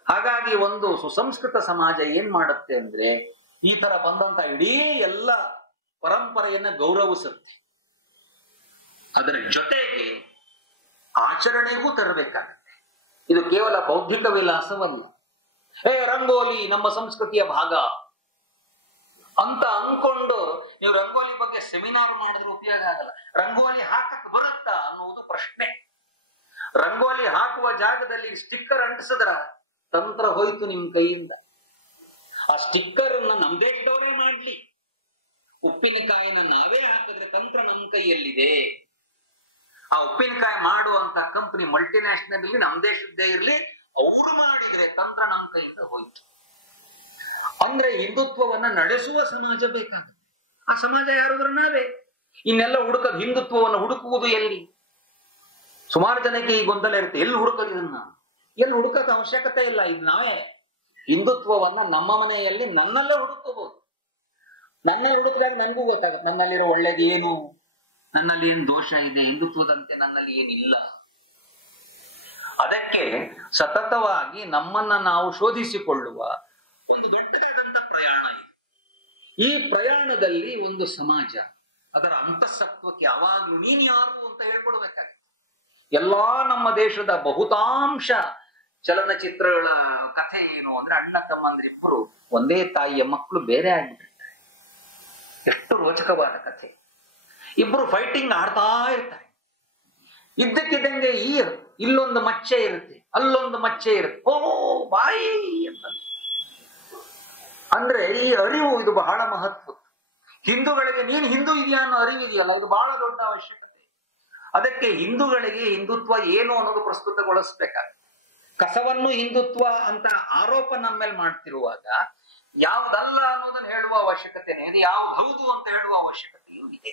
ಹಾಗಾಗಿ ಒಂದು ಸುಸಂಸ್ಕೃತ ಸಮಾಜ ಏನ್ ಮಾಡುತ್ತೆ ಅಂದ್ರೆ ಈ ತರ ಬಂದಂತ ಇಡೀ ಎಲ್ಲ ಪರಂಪರೆಯನ್ನ ಗೌರವಿಸುತ್ತೆ. ಅದರ ಜೊತೆಗೆ ಆಚರಣೆಗೂ ತರಬೇಕಾಗತ್ತೆ. ಇದು ಕೇವಲ ಬೌದ್ಧಿಕ ವಿಲಾಸವಲ್ಲ. ರಂಗೋಲಿ ನಮ್ಮ ಸಂಸ್ಕೃತಿಯ ಭಾಗ ಅಂತ ಅನ್ಕೊಂಡು ನೀವು ರಂಗೋಲಿ ಬಗ್ಗೆ ಸೆಮಿನಾರ್ ಮಾಡಿದ್ರೆ ಉಪಯೋಗ ಆಗಲ್ಲ. ರಂಗೋಲಿ ಹಾಕಕ್ ಬರುತ್ತಾ ಅನ್ನುವುದು ಪ್ರಶ್ನೆ. ರಂಗೋಲಿ ಹಾಕುವ ಜಾಗದಲ್ಲಿ ಸ್ಟಿಕ್ಕರ್ ಅಂಟಿಸಿದ್ರ ತಂತ್ರ ಹೋಯ್ತು ನಿಮ್ ಕೈಯಿಂದ. ಆ ಸ್ಟಿಕ್ಕರ್ ಅನ್ನ ನಮ್ ದೇಶದವರೇ ಮಾಡ್ಲಿ, ಉಪ್ಪಿನಕಾಯಿನ ನಾವೇ ಹಾಕಿದ್ರೆ ತಂತ್ರ ನಮ್ ಕೈಯಲ್ಲಿದೆ. ಆ ಉಪ್ಪಿನಕಾಯಿ ಮಾಡುವಂತ ಕಂಪನಿ ಮಲ್ಟಿನ್ಯಾಷನಲ್ ಇರ್ಲಿ, ನಮ್ ದೇಶದ್ದೇ ಇರ್ಲಿ, ಅವ್ರು ಮಾಡಿದ್ರೆ ತಂತ್ರ ನಮ್ ಕೈಯಿಂದ ಹೋಯ್ತು. ಅಂದ್ರೆ ಹಿಂದುತ್ವವನ್ನ ನಡೆಸುವ ಸಮಾಜ ಬೇಕಾಗುತ್ತೆ. ಆ ಸಮಾಜ ಯಾರಾದ್ರೂ ನಾವೇ. ಇನ್ನೆಲ್ಲ ಹುಡುಕದ್ ಹಿಂದುತ್ವವನ್ನು ಹುಡುಕುವುದು ಎಲ್ಲಿ? ಸುಮಾರು ಜನಕ್ಕೆ ಈ ಗೊಂದಲ ಇರುತ್ತೆ, ಎಲ್ಲಿ ಹುಡುಕದ್ ಇದನ್ನ? ಎಲ್ಲಿ ಹುಡುಕದ ಅವಶ್ಯಕತೆ ಇಲ್ಲ. ಇದು ನಾವೇ ಹಿಂದುತ್ವವನ್ನ ನಮ್ಮ ಮನೆಯಲ್ಲಿ ನನ್ನಲ್ಲೇ ಹುಡುಕಬಹುದು. ನನ್ನ ಹುಡುಕಿದಾಗ ನನ್ಗೂ ಗೊತ್ತಾಗುತ್ತೆ ನನ್ನಲ್ಲಿರೋ ಒಳ್ಳೇದು ಏನು, ನನ್ನಲ್ಲಿ ಏನ್ ದೋಷ ಇದೆ, ಹಿಂದುತ್ವದಂತೆ ನನ್ನಲ್ಲಿ ಏನಿಲ್ಲ. ಅದಕ್ಕೆ ಸತತವಾಗಿ ನಮ್ಮನ್ನ ನಾವು ಶೋಧಿಸಿಕೊಳ್ಳುವ ಒಂದು ದೊಡ್ಡದಾದಂತ ಪ್ರಯಾಣ. ಈ ಪ್ರಯಾಣದಲ್ಲಿ ಒಂದು ಸಮಾಜ ಅದರ ಅಂತಃಸತ್ವಕ್ಕೆ ಯಾವಾಗ್ಲೂ ನೀನ್ ಯಾರು ಅಂತ ಹೇಳ್ಕೊಡ್ಬೇಕಾಗುತ್ತೆ. ಎಲ್ಲಾ ನಮ್ಮ ದೇಶದ ಬಹುತಾಂಶ ಚಲನಚಿತ್ರಗಳ ಕಥೆ ಏನು ಅಂದ್ರೆ ಅಣ್ಣ ತಮ್ಮಂದ್ರಿಬ್ಬರು ಒಂದೇ ತಾಯಿಯ ಮಕ್ಕಳು ಬೇರೆ ಆಗ್ಬಿಟ್ಟಿರ್ತಾರೆ. ಎಷ್ಟು ರೋಚಕವಾದ ಕಥೆ. ಇಬ್ರು ಫೈಟಿಂಗ್ ಆಡ್ತಾ ಇರ್ತಾರೆ. ಇದ್ದಕ್ಕಿದ್ದಂಗೆ ಇಲ್ಲೊಂದು ಮಚ್ಚೆ ಇರುತ್ತೆ, ಅಲ್ಲೊಂದು ಮಚ್ಚೆ ಇರುತ್ತೆ. ಓ ಬಾಯಿ ಅಂತ. ಅಂದ್ರೆ ಈ ಅರಿವು ಇದು ಬಹಳ ಮಹತ್ವ. ಹಿಂದೂಗಳಿಗೆ ನೀನ್ ಹಿಂದೂ ಇದೆಯಾ ಅನ್ನೋ ಅರಿವಿದೆಯಲ್ಲ, ಇದು ಬಹಳ ದೊಡ್ಡ ಅವಶ್ಯಕತೆ. ಅದಕ್ಕೆ ಹಿಂದೂಗಳಿಗೆ ಹಿಂದುತ್ವ ಏನು ಅನ್ನೋದು ಪ್ರಸ್ತುತಗೊಳಿಸ್ಬೇಕಾಗುತ್ತೆ. ಕಸವನ್ನು ಹಿಂದುತ್ವ ಅಂತ ಆರೋಪ ನಮ್ಮ ಮೇಲೆ ಮಾಡ್ತಿರುವಾಗ ಯಾವ್ದಲ್ಲ ಅನ್ನೋದನ್ನ ಹೇಳುವ ಅವಶ್ಯಕತೆನೇ ಇದೆ, ಯಾವ್ದು ಹೌದು ಅಂತ ಹೇಳುವ ಅವಶ್ಯಕತೆಯೂ ಇದೆ.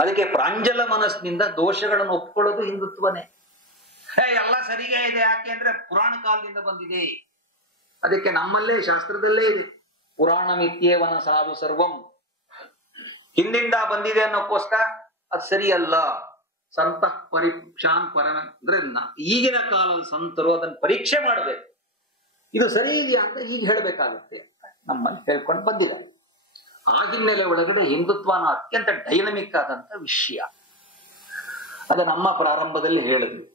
ಅದಕ್ಕೆ ಪ್ರಾಂಜಲ ಮನಸ್ಸಿನಿಂದ ದೋಷಗಳನ್ನು ಒಪ್ಕೊಳ್ಳೋದು ಹಿಂದುತ್ವನೇ. ಎಲ್ಲ ಸರಿಗೇ ಇದೆ, ಯಾಕೆ ಅಂದ್ರೆ ಪುರಾಣ ಕಾಲದಿಂದ ಬಂದಿದೆ. ಅದಕ್ಕೆ ನಮ್ಮಲ್ಲೇ ಶಾಸ್ತ್ರದಲ್ಲೇ ಇದೆ, ಪುರಾಣ ಮಿತ್ಯೇವನ ಸಾಧು ಸರ್ವಂ. ಹಿಂದಿಂದ ಬಂದಿದೆ ಅನ್ನೋಕ್ಕೋಸ್ಕರ ಅದು ಸರಿಯಲ್ಲ. ಸಂತ ಪರೀಕ್ಷಾನ್ ಪರಮ ಅಂದ್ರೆ ಈಗಿನ ಕಾಲದ ಸಂತರು ಅದನ್ನ ಪರೀಕ್ಷೆ ಮಾಡಬೇಕು, ಇದು ಸರಿ ಇದೆಯಾ ಅಂತ ಈಗ ಹೇಳ್ಬೇಕಾಗುತ್ತೆ. ನಮ್ಮಲ್ಲಿ ಹೇಳ್ಕೊಂಡು ಬಂದಿಲ್ಲ. ಆ ಹಿನ್ನೆಲೆ ಒಳಗಡೆ ಹಿಂದುತ್ವನ ಅತ್ಯಂತ ಡೈನಮಿಕ್ ಆದಂತ ವಿಷಯ. ಅದು ನಮ್ಮ ಪ್ರಾರಂಭದಲ್ಲಿ ಹೇಳಿದ್ವಿ.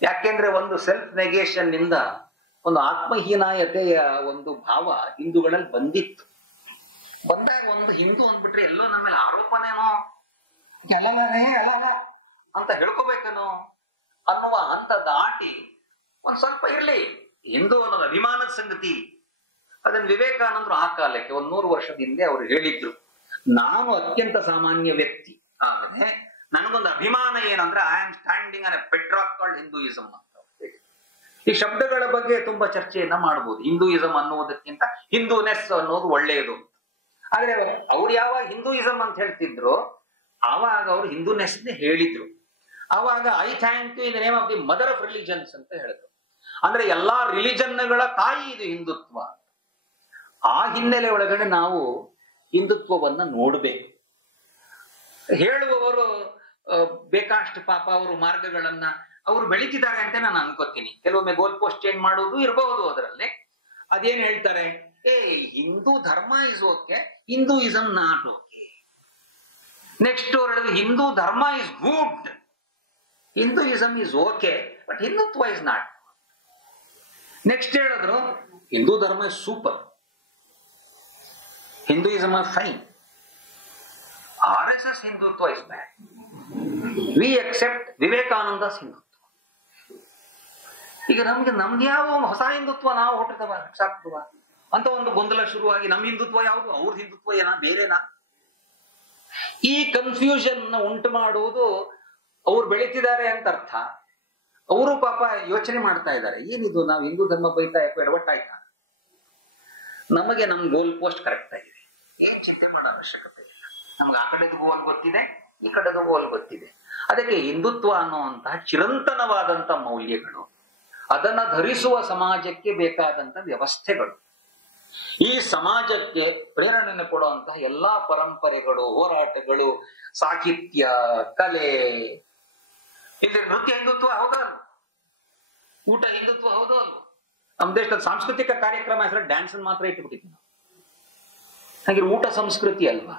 ಯಾಕೆಂದ್ರೆ ಒಂದು ಸೆಲ್ಫ್ ನೆಗೇಷನ್ ನಿಂದ ಒಂದು ಆತ್ಮಹೀನಾಯತೆಯ ಒಂದು ಭಾವ ಹಿಂದೂಗಳಲ್ಲಿ ಬಂದಿತ್ತು. ಬಂದಾಗ ಒಂದು ಹಿಂದೂ ಅಂದ್ಬಿಟ್ರೆ ಎಲ್ಲೋ ನಮ್ಮ ಮೇಲೆ ಆರೋಪನೇನೋ, ಅಲ್ಲ ಅಂತ ಹೇಳ್ಕೋಬೇಕೇನೋ ಅನ್ನುವ ಹಂತ ದಾಟಿ ಒಂದ್ ಸ್ವಲ್ಪ ಇರ್ಲಿ ಹಿಂದೂ ಅನ್ನೋದು ಅಭಿಮಾನದ ಸಂಗತಿ. ಅದನ್ನ ವಿವೇಕಾನಂದರು ಆ ಕಾಲಕ್ಕೆ 100 ವರ್ಷದ ಹಿಂದೆ ಅವರು ಹೇಳಿದ್ರು, ನಾನು ಅತ್ಯಂತ ಸಾಮಾನ್ಯ ವ್ಯಕ್ತಿ, ಆದರೆ ನನಗೊಂದು ಅಭಿಮಾನ ಏನಂದ್ರೆ I am standing on a bedrock called Hinduism ಅಂತ. ಈ ಶಬ್ದಗಳ ಬಗ್ಗೆ ತುಂಬಾ ಚರ್ಚೆಯನ್ನ ಮಾಡಬಹುದು. ಹಿಂದೂಯಿಸಂ ಅನ್ನುವುದಕ್ಕಿಂತ ಹಿಂದೂನೆಸ್ ಅನ್ನೋದು ಒಳ್ಳೆಯದು. ಆದ್ರೆ ಅವ್ರು ಯಾವಾಗ ಹಿಂದೂಯಿಸಂ ಅಂತ ಹೇಳ್ತಿದ್ರು ಆವಾಗ ಅವರು ಹಿಂದೂನೆಸ್ನೇ ಹೇಳಿದ್ರು. ಆವಾಗ I thank you in the name of the mother of religions ಅಂತ ಹೇಳಿದ್ರು. ಅಂದ್ರೆ ಎಲ್ಲಾ ರಿಲಿಜನ್ಗಳ ತಾಯಿ ಇದು ಹಿಂದುತ್ವ. ಆ ಹಿನ್ನೆಲೆ ಒಳಗಡೆ ನಾವು ಹಿಂದುತ್ವವನ್ನ ನೋಡ್ಬೇಕು. ಹೇಳುವವರು ಬೇಕಾಷ್ಟು ಪಾಪ ಅವರು ಮಾರ್ಗಗಳನ್ನ ಅವರು ಬೆಳೀತಿದ್ದಾರೆ ಅಂತ ನಾನು ಅನ್ಕೋತೀನಿ. ಕೆಲವೊಮ್ಮೆ ಗೋಲ್ ಪೋಸ್ಟ್ ಚೇಂಜ್ ಮಾಡೋದು ಇರಬಹುದು. ಅದರಲ್ಲಿ ಅದೇನ್ ಹೇಳ್ತಾರೆ, Hindu dharma is okay, Hinduism not okay. Next ಅವ್ರು ಹೇಳಿದ್ರು Hindu dharma is good, Hinduism is okay, but Hindutva is not. Next ಹೇಳಿದ್ರು Hindu dharma is super, Hinduism are fine, RSS Hindutva is bad, we accept Vivekananda's Hindutva. ಈಗ ನಮ್ದು ಯಾವ ಹೊಸ ಹಿಂದುತ್ವ ನಾವು ಹೊಟ್ಟಿರ್ತವ ಸಾಕ್ತವ ಅಂತ ಒಂದು ಗೊಂದಲ ಶುರುವಾಗಿ ನಮ್ಮ ಹಿಂದುತ್ವ ಯಾವುದು, ಅವ್ರ ಹಿಂದುತ್ವ ಏನ ಬೇರೆನಾ? ಈ ಕನ್ಫ್ಯೂಷನ್ ಉಂಟು ಮಾಡುವುದು ಅವ್ರು ಬೆಳೀತಿದ್ದಾರೆ ಅಂತ ಅರ್ಥ. ಅವರು ಪಾಪ ಯೋಚನೆ ಮಾಡ್ತಾ ಇದ್ದಾರೆ, ಏನಿದು ನಾವು ಹಿಂದೂ ಧರ್ಮ ಬೈತಾ ಎಡವಟ್ಟಾಯ್ತಾ? ನಮಗೆ ನಮ್ ಗೋಲ್ ಪೋಸ್ಟ್ ಕರೆಕ್ಟ್ ಆಗಿದೆ, ಏನ್ ಚಿಂತೆ ಮಾಡೋ ಅವಶ್ಯಕತೆ ಇಲ್ಲ. ನಮ್ಗೆ ಆ ಕಡೆದು ಗೋಲ್ ಗೊತ್ತಿದೆ, ಈ ಕಡೆದು ಗೋಲ್ ಗೊತ್ತಿದೆ. ಅದಕ್ಕೆ ಹಿಂದುತ್ವ ಅನ್ನುವಂತಹ ಚಿರಂತನವಾದಂತ ಮೌಲ್ಯಗಳು, ಅದನ್ನ ಧರಿಸುವ ಸಮಾಜಕ್ಕೆ ಬೇಕಾದಂತ ವ್ಯವಸ್ಥೆಗಳು, ಈ ಸಮಾಜಕ್ಕೆ ಪ್ರೇರಣೆ ಕೊಡುವಂತಹ ಎಲ್ಲಾ ಪರಂಪರೆಗಳು, ಹೋರಾಟಗಳು, ಸಾಹಿತ್ಯ, ಕಲೆ, ಇಲ್ಲಿ ನೃತ್ಯ ಹಿಂದುತ್ವ ಹೌದಾ ಅಲ್ವ? ಊಟ ಹಿಂದುತ್ವ ಹೌದೋ ಅಲ್ವ? ನಮ್ಮ ದೇಶದ ಸಾಂಸ್ಕೃತಿಕ ಕಾರ್ಯಕ್ರಮ ಹೆಸರು ಡ್ಯಾನ್ಸ್ ಮಾತ್ರ ಇಟ್ಟುಬಿಟ್ಟಿದ್ವಿ ನಾವು. ಹಾಗೆ ಊಟ ಸಂಸ್ಕೃತಿ ಅಲ್ವಾ,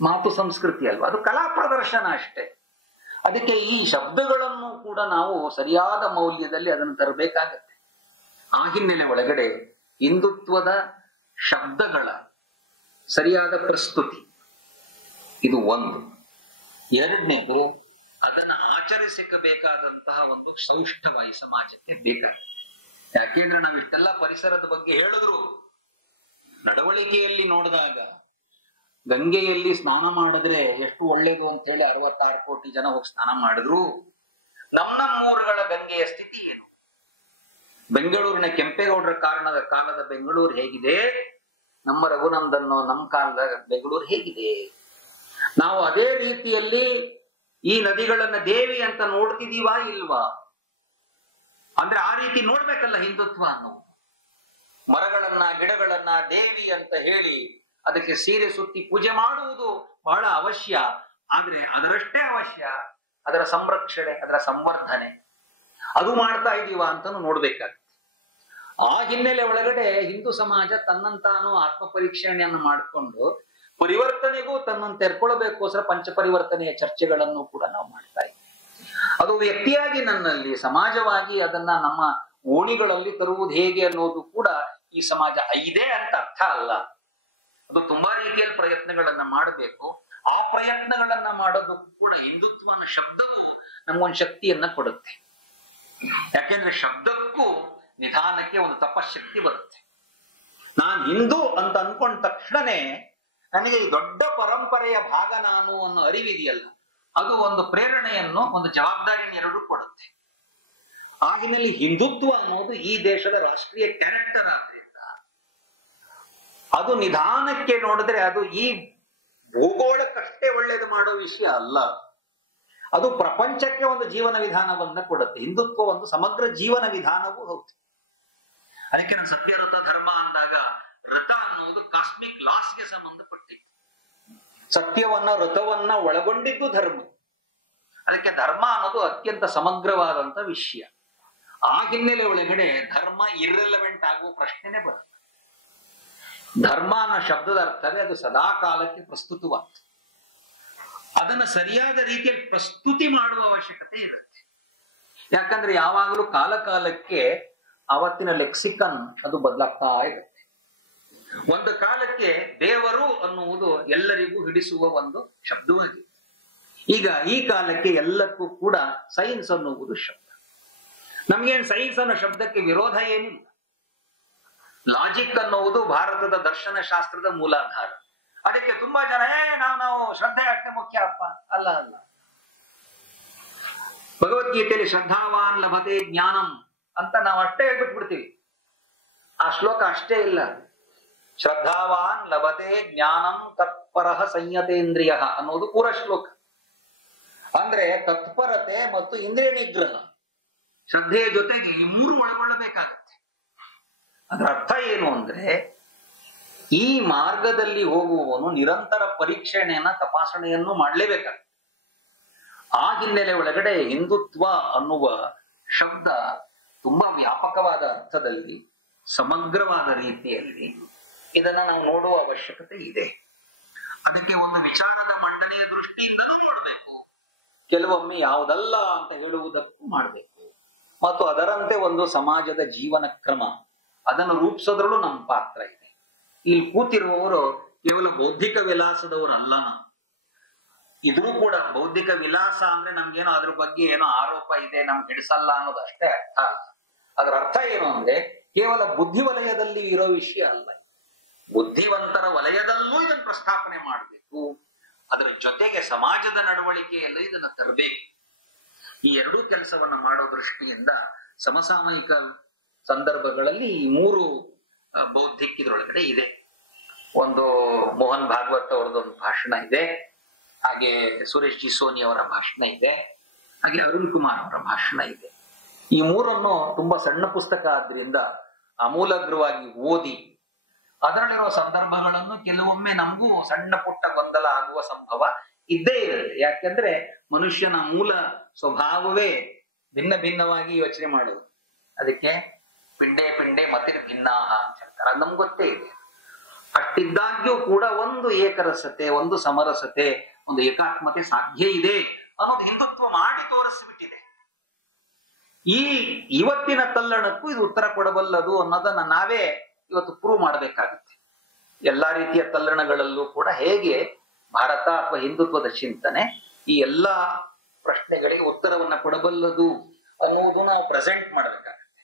ಮಾತು ಸಂಸ್ಕೃತಿ ಅಲ್ವಾ, ಅದು ಕಲಾ ಪ್ರದರ್ಶನ ಅಷ್ಟೇ. ಅದಕ್ಕೆ ಈ ಶಬ್ದಗಳನ್ನು ಕೂಡ ನಾವು ಸರಿಯಾದ ಮೌಲ್ಯದಲ್ಲಿ ಅದನ್ನು ತರಬೇಕಾಗತ್ತೆ. ಆ ಹಿನ್ನೆಲೆ ಒಳಗಡೆ ಹಿಂದುತ್ವದ ಶಬ್ದಗಳ ಸರಿಯಾದ ಪ್ರಸ್ತುತಿ ಇದು ಒಂದು. ಎರಡನೇದು, ಅದನ್ನ ಆಚರಿಸಬೇಕಾದಂತಹ ಒಂದು ಸೌಷ್ಠವಾಯಿ ಸಮಾಜಕ್ಕೆ ಬೇಕಾಗಿದೆ. ಯಾಕೆಂದ್ರೆ ನಾವು ಇಷ್ಟೆಲ್ಲ ಪರಿಸರದ ಬಗ್ಗೆ ಹೇಳಿದ್ರು, ನಡವಳಿಕೆಯಲ್ಲಿ ನೋಡಿದಾಗ ಗಂಗೆಯಲ್ಲಿ ಸ್ನಾನ ಮಾಡಿದ್ರೆ ಎಷ್ಟು ಒಳ್ಳೇದು ಅಂತ ಹೇಳಿ 66 ಕೋಟಿ ಜನ ಹೋಗಿ ಸ್ನಾನ ಮಾಡಿದ್ರು. ನಮ್ಮ ಊರುಗಳ ಗಂಗೆಯ ಸ್ಥಿತಿ ಏನು? ಬೆಂಗಳೂರಿನ ಕೆಂಪೇಗೌಡರ ಕಾಲದ ಬೆಂಗಳೂರು ಹೇಗಿದೆ, ನಮ್ಮ ರಘುನಂದನ್ ನಮ್ಮ ಕಾಲದ ಬೆಂಗಳೂರು ಹೇಗಿದೆ? ನಾವು ಅದೇ ರೀತಿಯಲ್ಲಿ ಈ ನದಿಗಳನ್ನ ದೇವಿ ಅಂತ ನೋಡ್ತಿದೀವಾ ಇಲ್ವಾ? ಅಂದ್ರೆ ಆ ರೀತಿ ನೋಡ್ಬೇಕಲ್ಲ ಹಿಂದುತ್ವ ಅನ್ನೋದು. ಮರಗಳನ್ನ ಗಿಡಗಳನ್ನ ದೇವಿ ಅಂತ ಹೇಳಿ ಅದಕ್ಕೆ ಸೀರೆ ಸುತ್ತಿ ಪೂಜೆ ಮಾಡುವುದು ಬಹಳ ಅವಶ್ಯ. ಆದ್ರೆ ಅದರಷ್ಟೇ ಅವಶ್ಯ ಅದರ ಸಂರಕ್ಷಣೆ, ಅದರ ಸಂವರ್ಧನೆ, ಅದು ಮಾಡ್ತಾ ಇದೀವ ಅಂತಾನು ನೋಡ್ಬೇಕಾಗುತ್ತೆ. ಆ ಹಿನ್ನೆಲೆ ಒಳಗಡೆ ಹಿಂದೂ ಸಮಾಜ ತನ್ನಂತಾನು ಆತ್ಮ ಪರೀಕ್ಷಣೆಯನ್ನು ಮಾಡಿಕೊಂಡು ಪರಿವರ್ತನೆಗೂ ತನ್ನನ್ನು ತೆರ್ಕೊಳ್ಬೇಕೋಸ್ಕರ ಪಂಚಪರಿವರ್ತನೆಯ ಚರ್ಚೆಗಳನ್ನು ಕೂಡ ನಾವು ಮಾಡ್ತಾ ಇದ್ದೀವಿ. ಅದು ವ್ಯಕ್ತಿಯಾಗಿ ನನ್ನಲ್ಲಿ, ಸಮಾಜವಾಗಿ ಅದನ್ನ ನಮ್ಮ ಓಣಿಗಳಲ್ಲಿ ತರುವುದು ಹೇಗೆ ಅನ್ನೋದು ಕೂಡ ಈ ಸಮಾಜ ಇದೆ ಅಂತ ಅರ್ಥ ಅಲ್ಲ. ಅದು ತುಂಬಾ ರೀತಿಯಲ್ಲಿ ಪ್ರಯತ್ನಗಳನ್ನ ಮಾಡಬೇಕು. ಆ ಪ್ರಯತ್ನಗಳನ್ನ ಮಾಡೋದಕ್ಕೂ ಕೂಡ ಹಿಂದುತ್ವ ಅನ್ನೋ ಶಬ್ದವು ನಮ್ಗೊಂದು ಶಕ್ತಿಯನ್ನ ಕೊಡುತ್ತೆ. ಯಾಕೆಂದ್ರೆ ಶಬ್ದಕ್ಕೂ ನಿಧಾನಕ್ಕೆ ಒಂದು ತಪಶಕ್ತಿ ಬರುತ್ತೆ. ನಾನು ಹಿಂದೂ ಅಂತ ಅನ್ಕೊಂಡ ತಕ್ಷಣನೇ ನನಗೆ ಈ ದೊಡ್ಡ ಪರಂಪರೆಯ ಭಾಗ ನಾನು ಅನ್ನೋ ಅರಿವಿದೆಯಲ್ಲ, ಅದು ಒಂದು ಪ್ರೇರಣೆಯನ್ನು, ಒಂದು ಜವಾಬ್ದಾರಿಯನ್ನು ಎರಡೂ ಕೊಡುತ್ತೆ. ಆ ಹಿನ್ನೆಲೆ ಹಿಂದುತ್ವ ಅನ್ನೋದು ಈ ದೇಶದ ರಾಷ್ಟ್ರೀಯ ಕ್ಯಾರೆಕ್ಟರ್ ಆದ್ರಿಂದ ಅದು ನಿಧಾನಕ್ಕೆ ನೋಡಿದ್ರೆ ಅದು ಈ ಭೂಗೋಳಕ್ಕಷ್ಟೇ ಒಳ್ಳೇದು ಮಾಡೋ ವಿಷಯ ಅಲ್ಲ. ಅದು ಪ್ರಪಂಚಕ್ಕೆ ಒಂದು ಜೀವನ ವಿಧಾನವನ್ನ ಕೊಡುತ್ತೆ. ಹಿಂದುತ್ವ ಒಂದು ಸಮಗ್ರ ಜೀವನ ವಿಧಾನವೂ ಹೌದು. ಅದಕ್ಕೆ ನಾನು ಸತ್ಯರಥ ಧರ್ಮ ಅಂದಾಗ ರಥ ಅನ್ನುವುದು ಕಾಸ್ಮಿಕ್ ಲಾಸ್ಗೆ ಸಂಬಂಧಪಟ್ಟಿದ್ದು. ಸತ್ಯವನ್ನ ಋತವನ್ನ ಒಳಗೊಂಡಿದ್ದು ಧರ್ಮ. ಅದಕ್ಕೆ ಧರ್ಮ ಅನ್ನೋದು ಅತ್ಯಂತ ಸಮಗ್ರವಾದಂತ ವಿಷಯ. ಆ ಹಿನ್ನೆಲೆ ಒಳಗಡೆ ಧರ್ಮ ಇರ್ರೆಲೆವೆಂಟ್ ಆಗುವ ಪ್ರಶ್ನೆನೇ ಬರುತ್ತೆ. ಧರ್ಮ ಅನ್ನೋ ಶಬ್ದದ ಅರ್ಥವೇ ಅದು ಸದಾ ಕಾಲಕ್ಕೆ ಪ್ರಸ್ತುತವಾಗ್ತದೆ. ಅದನ್ನ ಸರಿಯಾದ ರೀತಿಯಲ್ಲಿ ಪ್ರಸ್ತುತಿ ಮಾಡುವ ಅವಶ್ಯಕತೆ ಇರುತ್ತೆ. ಯಾಕಂದ್ರೆ ಯಾವಾಗಲೂ ಕಾಲ ಕಾಲಕ್ಕೆ ಅವತ್ತಿನ ಲೆಕ್ಸಿಕನ್ ಅದು ಬದಲಾಗ್ತಾ ಇರುತ್ತೆ. ಒಂದು ಕಾಲಕ್ಕೆ ದೇವರು ಅನ್ನುವುದು ಎಲ್ಲರಿಗೂ ಹಿಡಿಸುವ ಒಂದು ಶಬ್ದವಾಗಿದೆ. ಈಗ ಈ ಕಾಲಕ್ಕೆ ಎಲ್ಲಕ್ಕೂ ಕೂಡ ಸೈನ್ಸ್ ಅನ್ನುವುದು ಶಬ್ದ. ನಮ್ಗೇನು ಸೈನ್ಸ್ ಅನ್ನೋ ಶಬ್ದಕ್ಕೆ ವಿರೋಧ ಏನಿಲ್ಲ. ಲಾಜಿಕ್ ಅನ್ನುವುದು ಭಾರತದ ದರ್ಶನ ಶಾಸ್ತ್ರದ ಮೂಲಾಧಾರ. ಅದಕ್ಕೆ ತುಂಬಾ ಜನ ನಾವು ಶ್ರದ್ಧೆ ಅಷ್ಟೇ ಮುಖ್ಯ ಅಪ್ಪ, ಅಲ್ಲ ಅಲ್ಲ. ಭಗವದ್ಗೀತೆಯಲ್ಲಿ ಶ್ರದ್ಧಾವಾನ್ ಲಭತೆ ಜ್ಞಾನಂ ಅಂತ ನಾವು ಅಷ್ಟೇ ಹೇಳ್ಬಿಟ್ಬಿಡ್ತೀವಿ. ಆ ಶ್ಲೋಕ ಅಷ್ಟೇ ಇಲ್ಲ. ಶ್ರದ್ಧಾವಾನ್ ಲಭತೆ ಜ್ಞಾನಂ ತತ್ಪರಃ ಸಂಯತೇಂದ್ರಿಯ ಅನ್ನೋದು ಪೂರ ಶ್ಲೋಕ. ಅಂದ್ರೆ ತತ್ಪರತೆ ಮತ್ತು ಇಂದ್ರಿಯ ನಿಗ್ರಹ, ಶ್ರದ್ಧೆಯ ಜೊತೆಗೆ ಈ ಮೂರು ಒಳಗೊಳ್ಳಬೇಕಾಗತ್ತೆ. ಅದರ ಅರ್ಥ ಏನು ಅಂದ್ರೆ ಈ ಮಾರ್ಗದಲ್ಲಿ ಹೋಗುವವನು ನಿರಂತರ ಪರೀಕ್ಷಣೆಯನ್ನ, ತಪಾಸಣೆಯನ್ನು ಮಾಡಲೇಬೇಕಾಗುತ್ತೆ. ಆ ಹಿನ್ನೆಲೆ ಒಳಗಡೆ ಹಿಂದುತ್ವ ಅನ್ನುವ ಶಬ್ದ ತುಂಬಾ ವ್ಯಾಪಕವಾದ ಅರ್ಥದಲ್ಲಿ, ಸಮಗ್ರವಾದ ರೀತಿಯಲ್ಲಿ ಇದನ್ನ ನಾವು ನೋಡುವ ಅವಶ್ಯಕತೆ ಇದೆ. ಅದಕ್ಕೆ ಒಂದು ವಿಚಾರದ ಮಂಡನೆಯ ದೃಷ್ಟಿಯಿಂದಲೂ ನೋಡಬೇಕು, ಕೆಲವೊಮ್ಮೆ ಯಾವುದಲ್ಲ ಅಂತ ಹೇಳುವುದಕ್ಕೂ ಮಾಡಬೇಕು, ಮತ್ತು ಅದರಂತೆ ಒಂದು ಸಮಾಜದ ಜೀವನ ಕ್ರಮ ಅದನ್ನು ರೂಪಿಸೋದ್ರಲ್ಲೂ ನಮ್ಮ ಪಾತ್ರ ಇದೆ. ಇಲ್ಲಿ ಕೂತಿರುವವರು ಕೇವಲ ಬೌದ್ಧಿಕ ವಿಲಾಸದವರು ಅಲ್ಲ. ನಾವು ಇದ್ರೂ ಕೂಡ ಬೌದ್ಧಿಕ ವಿಲಾಸ ಅಂದ್ರೆ ನಮ್ಗೇನೋ ಅದ್ರ ಬಗ್ಗೆ ಏನೋ ಆರೋಪ ಇದೆ, ನಮ್ಗೆ ಹಿಡಿಸಲ್ಲ ಅನ್ನೋದು ಅಷ್ಟೇ ಅರ್ಥ. ಅದರ ಅರ್ಥ ಏನು ಅಂದ್ರೆ ಕೇವಲ ಬುದ್ಧಿ ವಲಯದಲ್ಲಿ ಇರೋ ವಿಷಯ ಅಲ್ಲ, ಬುದ್ಧಿವಂತರ ವಲಯದಲ್ಲೂ ಇದನ್ನು ಪ್ರಸ್ತಾಪನೆ ಮಾಡಬೇಕು. ಅದರ ಜೊತೆಗೆ ಸಮಾಜದ ನಡವಳಿಕೆಯಲ್ಲೂ ಇದನ್ನು ತರಬೇಕು. ಈ ಎರಡೂ ಕೆಲಸವನ್ನ ಮಾಡೋ ದೃಷ್ಟಿಯಿಂದ ಸಮಸಾಮಯಿಕ ಸಂದರ್ಭಗಳಲ್ಲಿ ಈ ಮೂರು ಬೌದ್ಧಿಕ ಇದ್ರೊಳಗಡೆ ಇದೆ. ಒಂದು ಮೋಹನ್ ಭಾಗವತ್ ಅವರದೊಂದು ಭಾಷಣ ಇದೆ, ಹಾಗೆ ಸುರೇಶ್ ಜಿ ಸೋನಿ ಅವರ ಭಾಷಣ ಇದೆ, ಹಾಗೆ ಅರುಣ್ ಕುಮಾರ್ ಅವರ ಭಾಷಣ ಇದೆ. ಈ ಮೂರನ್ನು ತುಂಬಾ ಸಣ್ಣ ಪುಸ್ತಕ ಆದ್ರಿಂದ ಆಮೂಲಾಗ್ರವಾಗಿ ಓದಿ ಅದರಲ್ಲಿರೋ ಸಂದರ್ಭಗಳನ್ನು ಕೆಲವೊಮ್ಮೆ ನಮಗೂ ಸಣ್ಣ ಪುಟ್ಟ ಗೊಂದಲ ಆಗುವ ಸಂಭವ ಇದ್ದೇ ಇರುತ್ತೆ. ಯಾಕಂದ್ರೆ ಮನುಷ್ಯನ ಮೂಲ ಸ್ವಭಾವವೇ ಭಿನ್ನ ಭಿನ್ನವಾಗಿ ಯೋಚನೆ ಮಾಡುವುದು. ಅದಕ್ಕೆ ಪಿಂಡೇ ಪಿಂಡೇ ಮತಿರ್ ಭಿನ್ನಾಹ ಅಂತ ಹೇಳ್ತಾರೆ. ಅದು ನಮ್ಗೆ ಗೊತ್ತೇ ಇದೆ. ಅಷ್ಟಿದ್ದಾಗ್ಯೂ ಕೂಡ ಒಂದು ಏಕರಸತೆ, ಒಂದು ಸಮರಸತೆ, ಒಂದು ಏಕಾತ್ಮತೆ ಸಾಧ್ಯ ಇದೆ ಅನ್ನೋದು ಹಿಂದುತ್ವ ಮಾಡಿ ತೋರಿಸ್ಬಿಟ್ಟಿದೆ. ಇವತ್ತಿನ ತಲ್ಲಣಕ್ಕೂ ಇದು ಉತ್ತರ ಕೊಡಬಲ್ಲದು ಅನ್ನೋದನ್ನ ನಾವೇ ಇವತ್ತು ಪ್ರೂವ್ ಮಾಡಬೇಕಾಗುತ್ತೆ. ಎಲ್ಲಾ ರೀತಿಯ ತಲ್ಲಣಗಳಲ್ಲೂ ಕೂಡ ಹೇಗೆ ಭಾರತ ಅಥವಾ ಹಿಂದುತ್ವದ ಚಿಂತನೆ ಈ ಎಲ್ಲಾ ಪ್ರಶ್ನೆಗಳಿಗೆ ಉತ್ತರವನ್ನ ಕೊಡಬಲ್ಲದು ಅನ್ನುವುದು ನಾವು ಪ್ರೆಸೆಂಟ್ ಮಾಡಬೇಕಾಗುತ್ತೆ.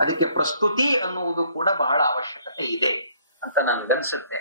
ಅದಕ್ಕೆ ಪ್ರಸ್ತುತಿ ಅನ್ನುವುದು ಕೂಡ ಬಹಳ ಅವಶ್ಯಕತೆ ಇದೆ ಅಂತ ನನ್ಗನ್ಸುತ್ತೆ.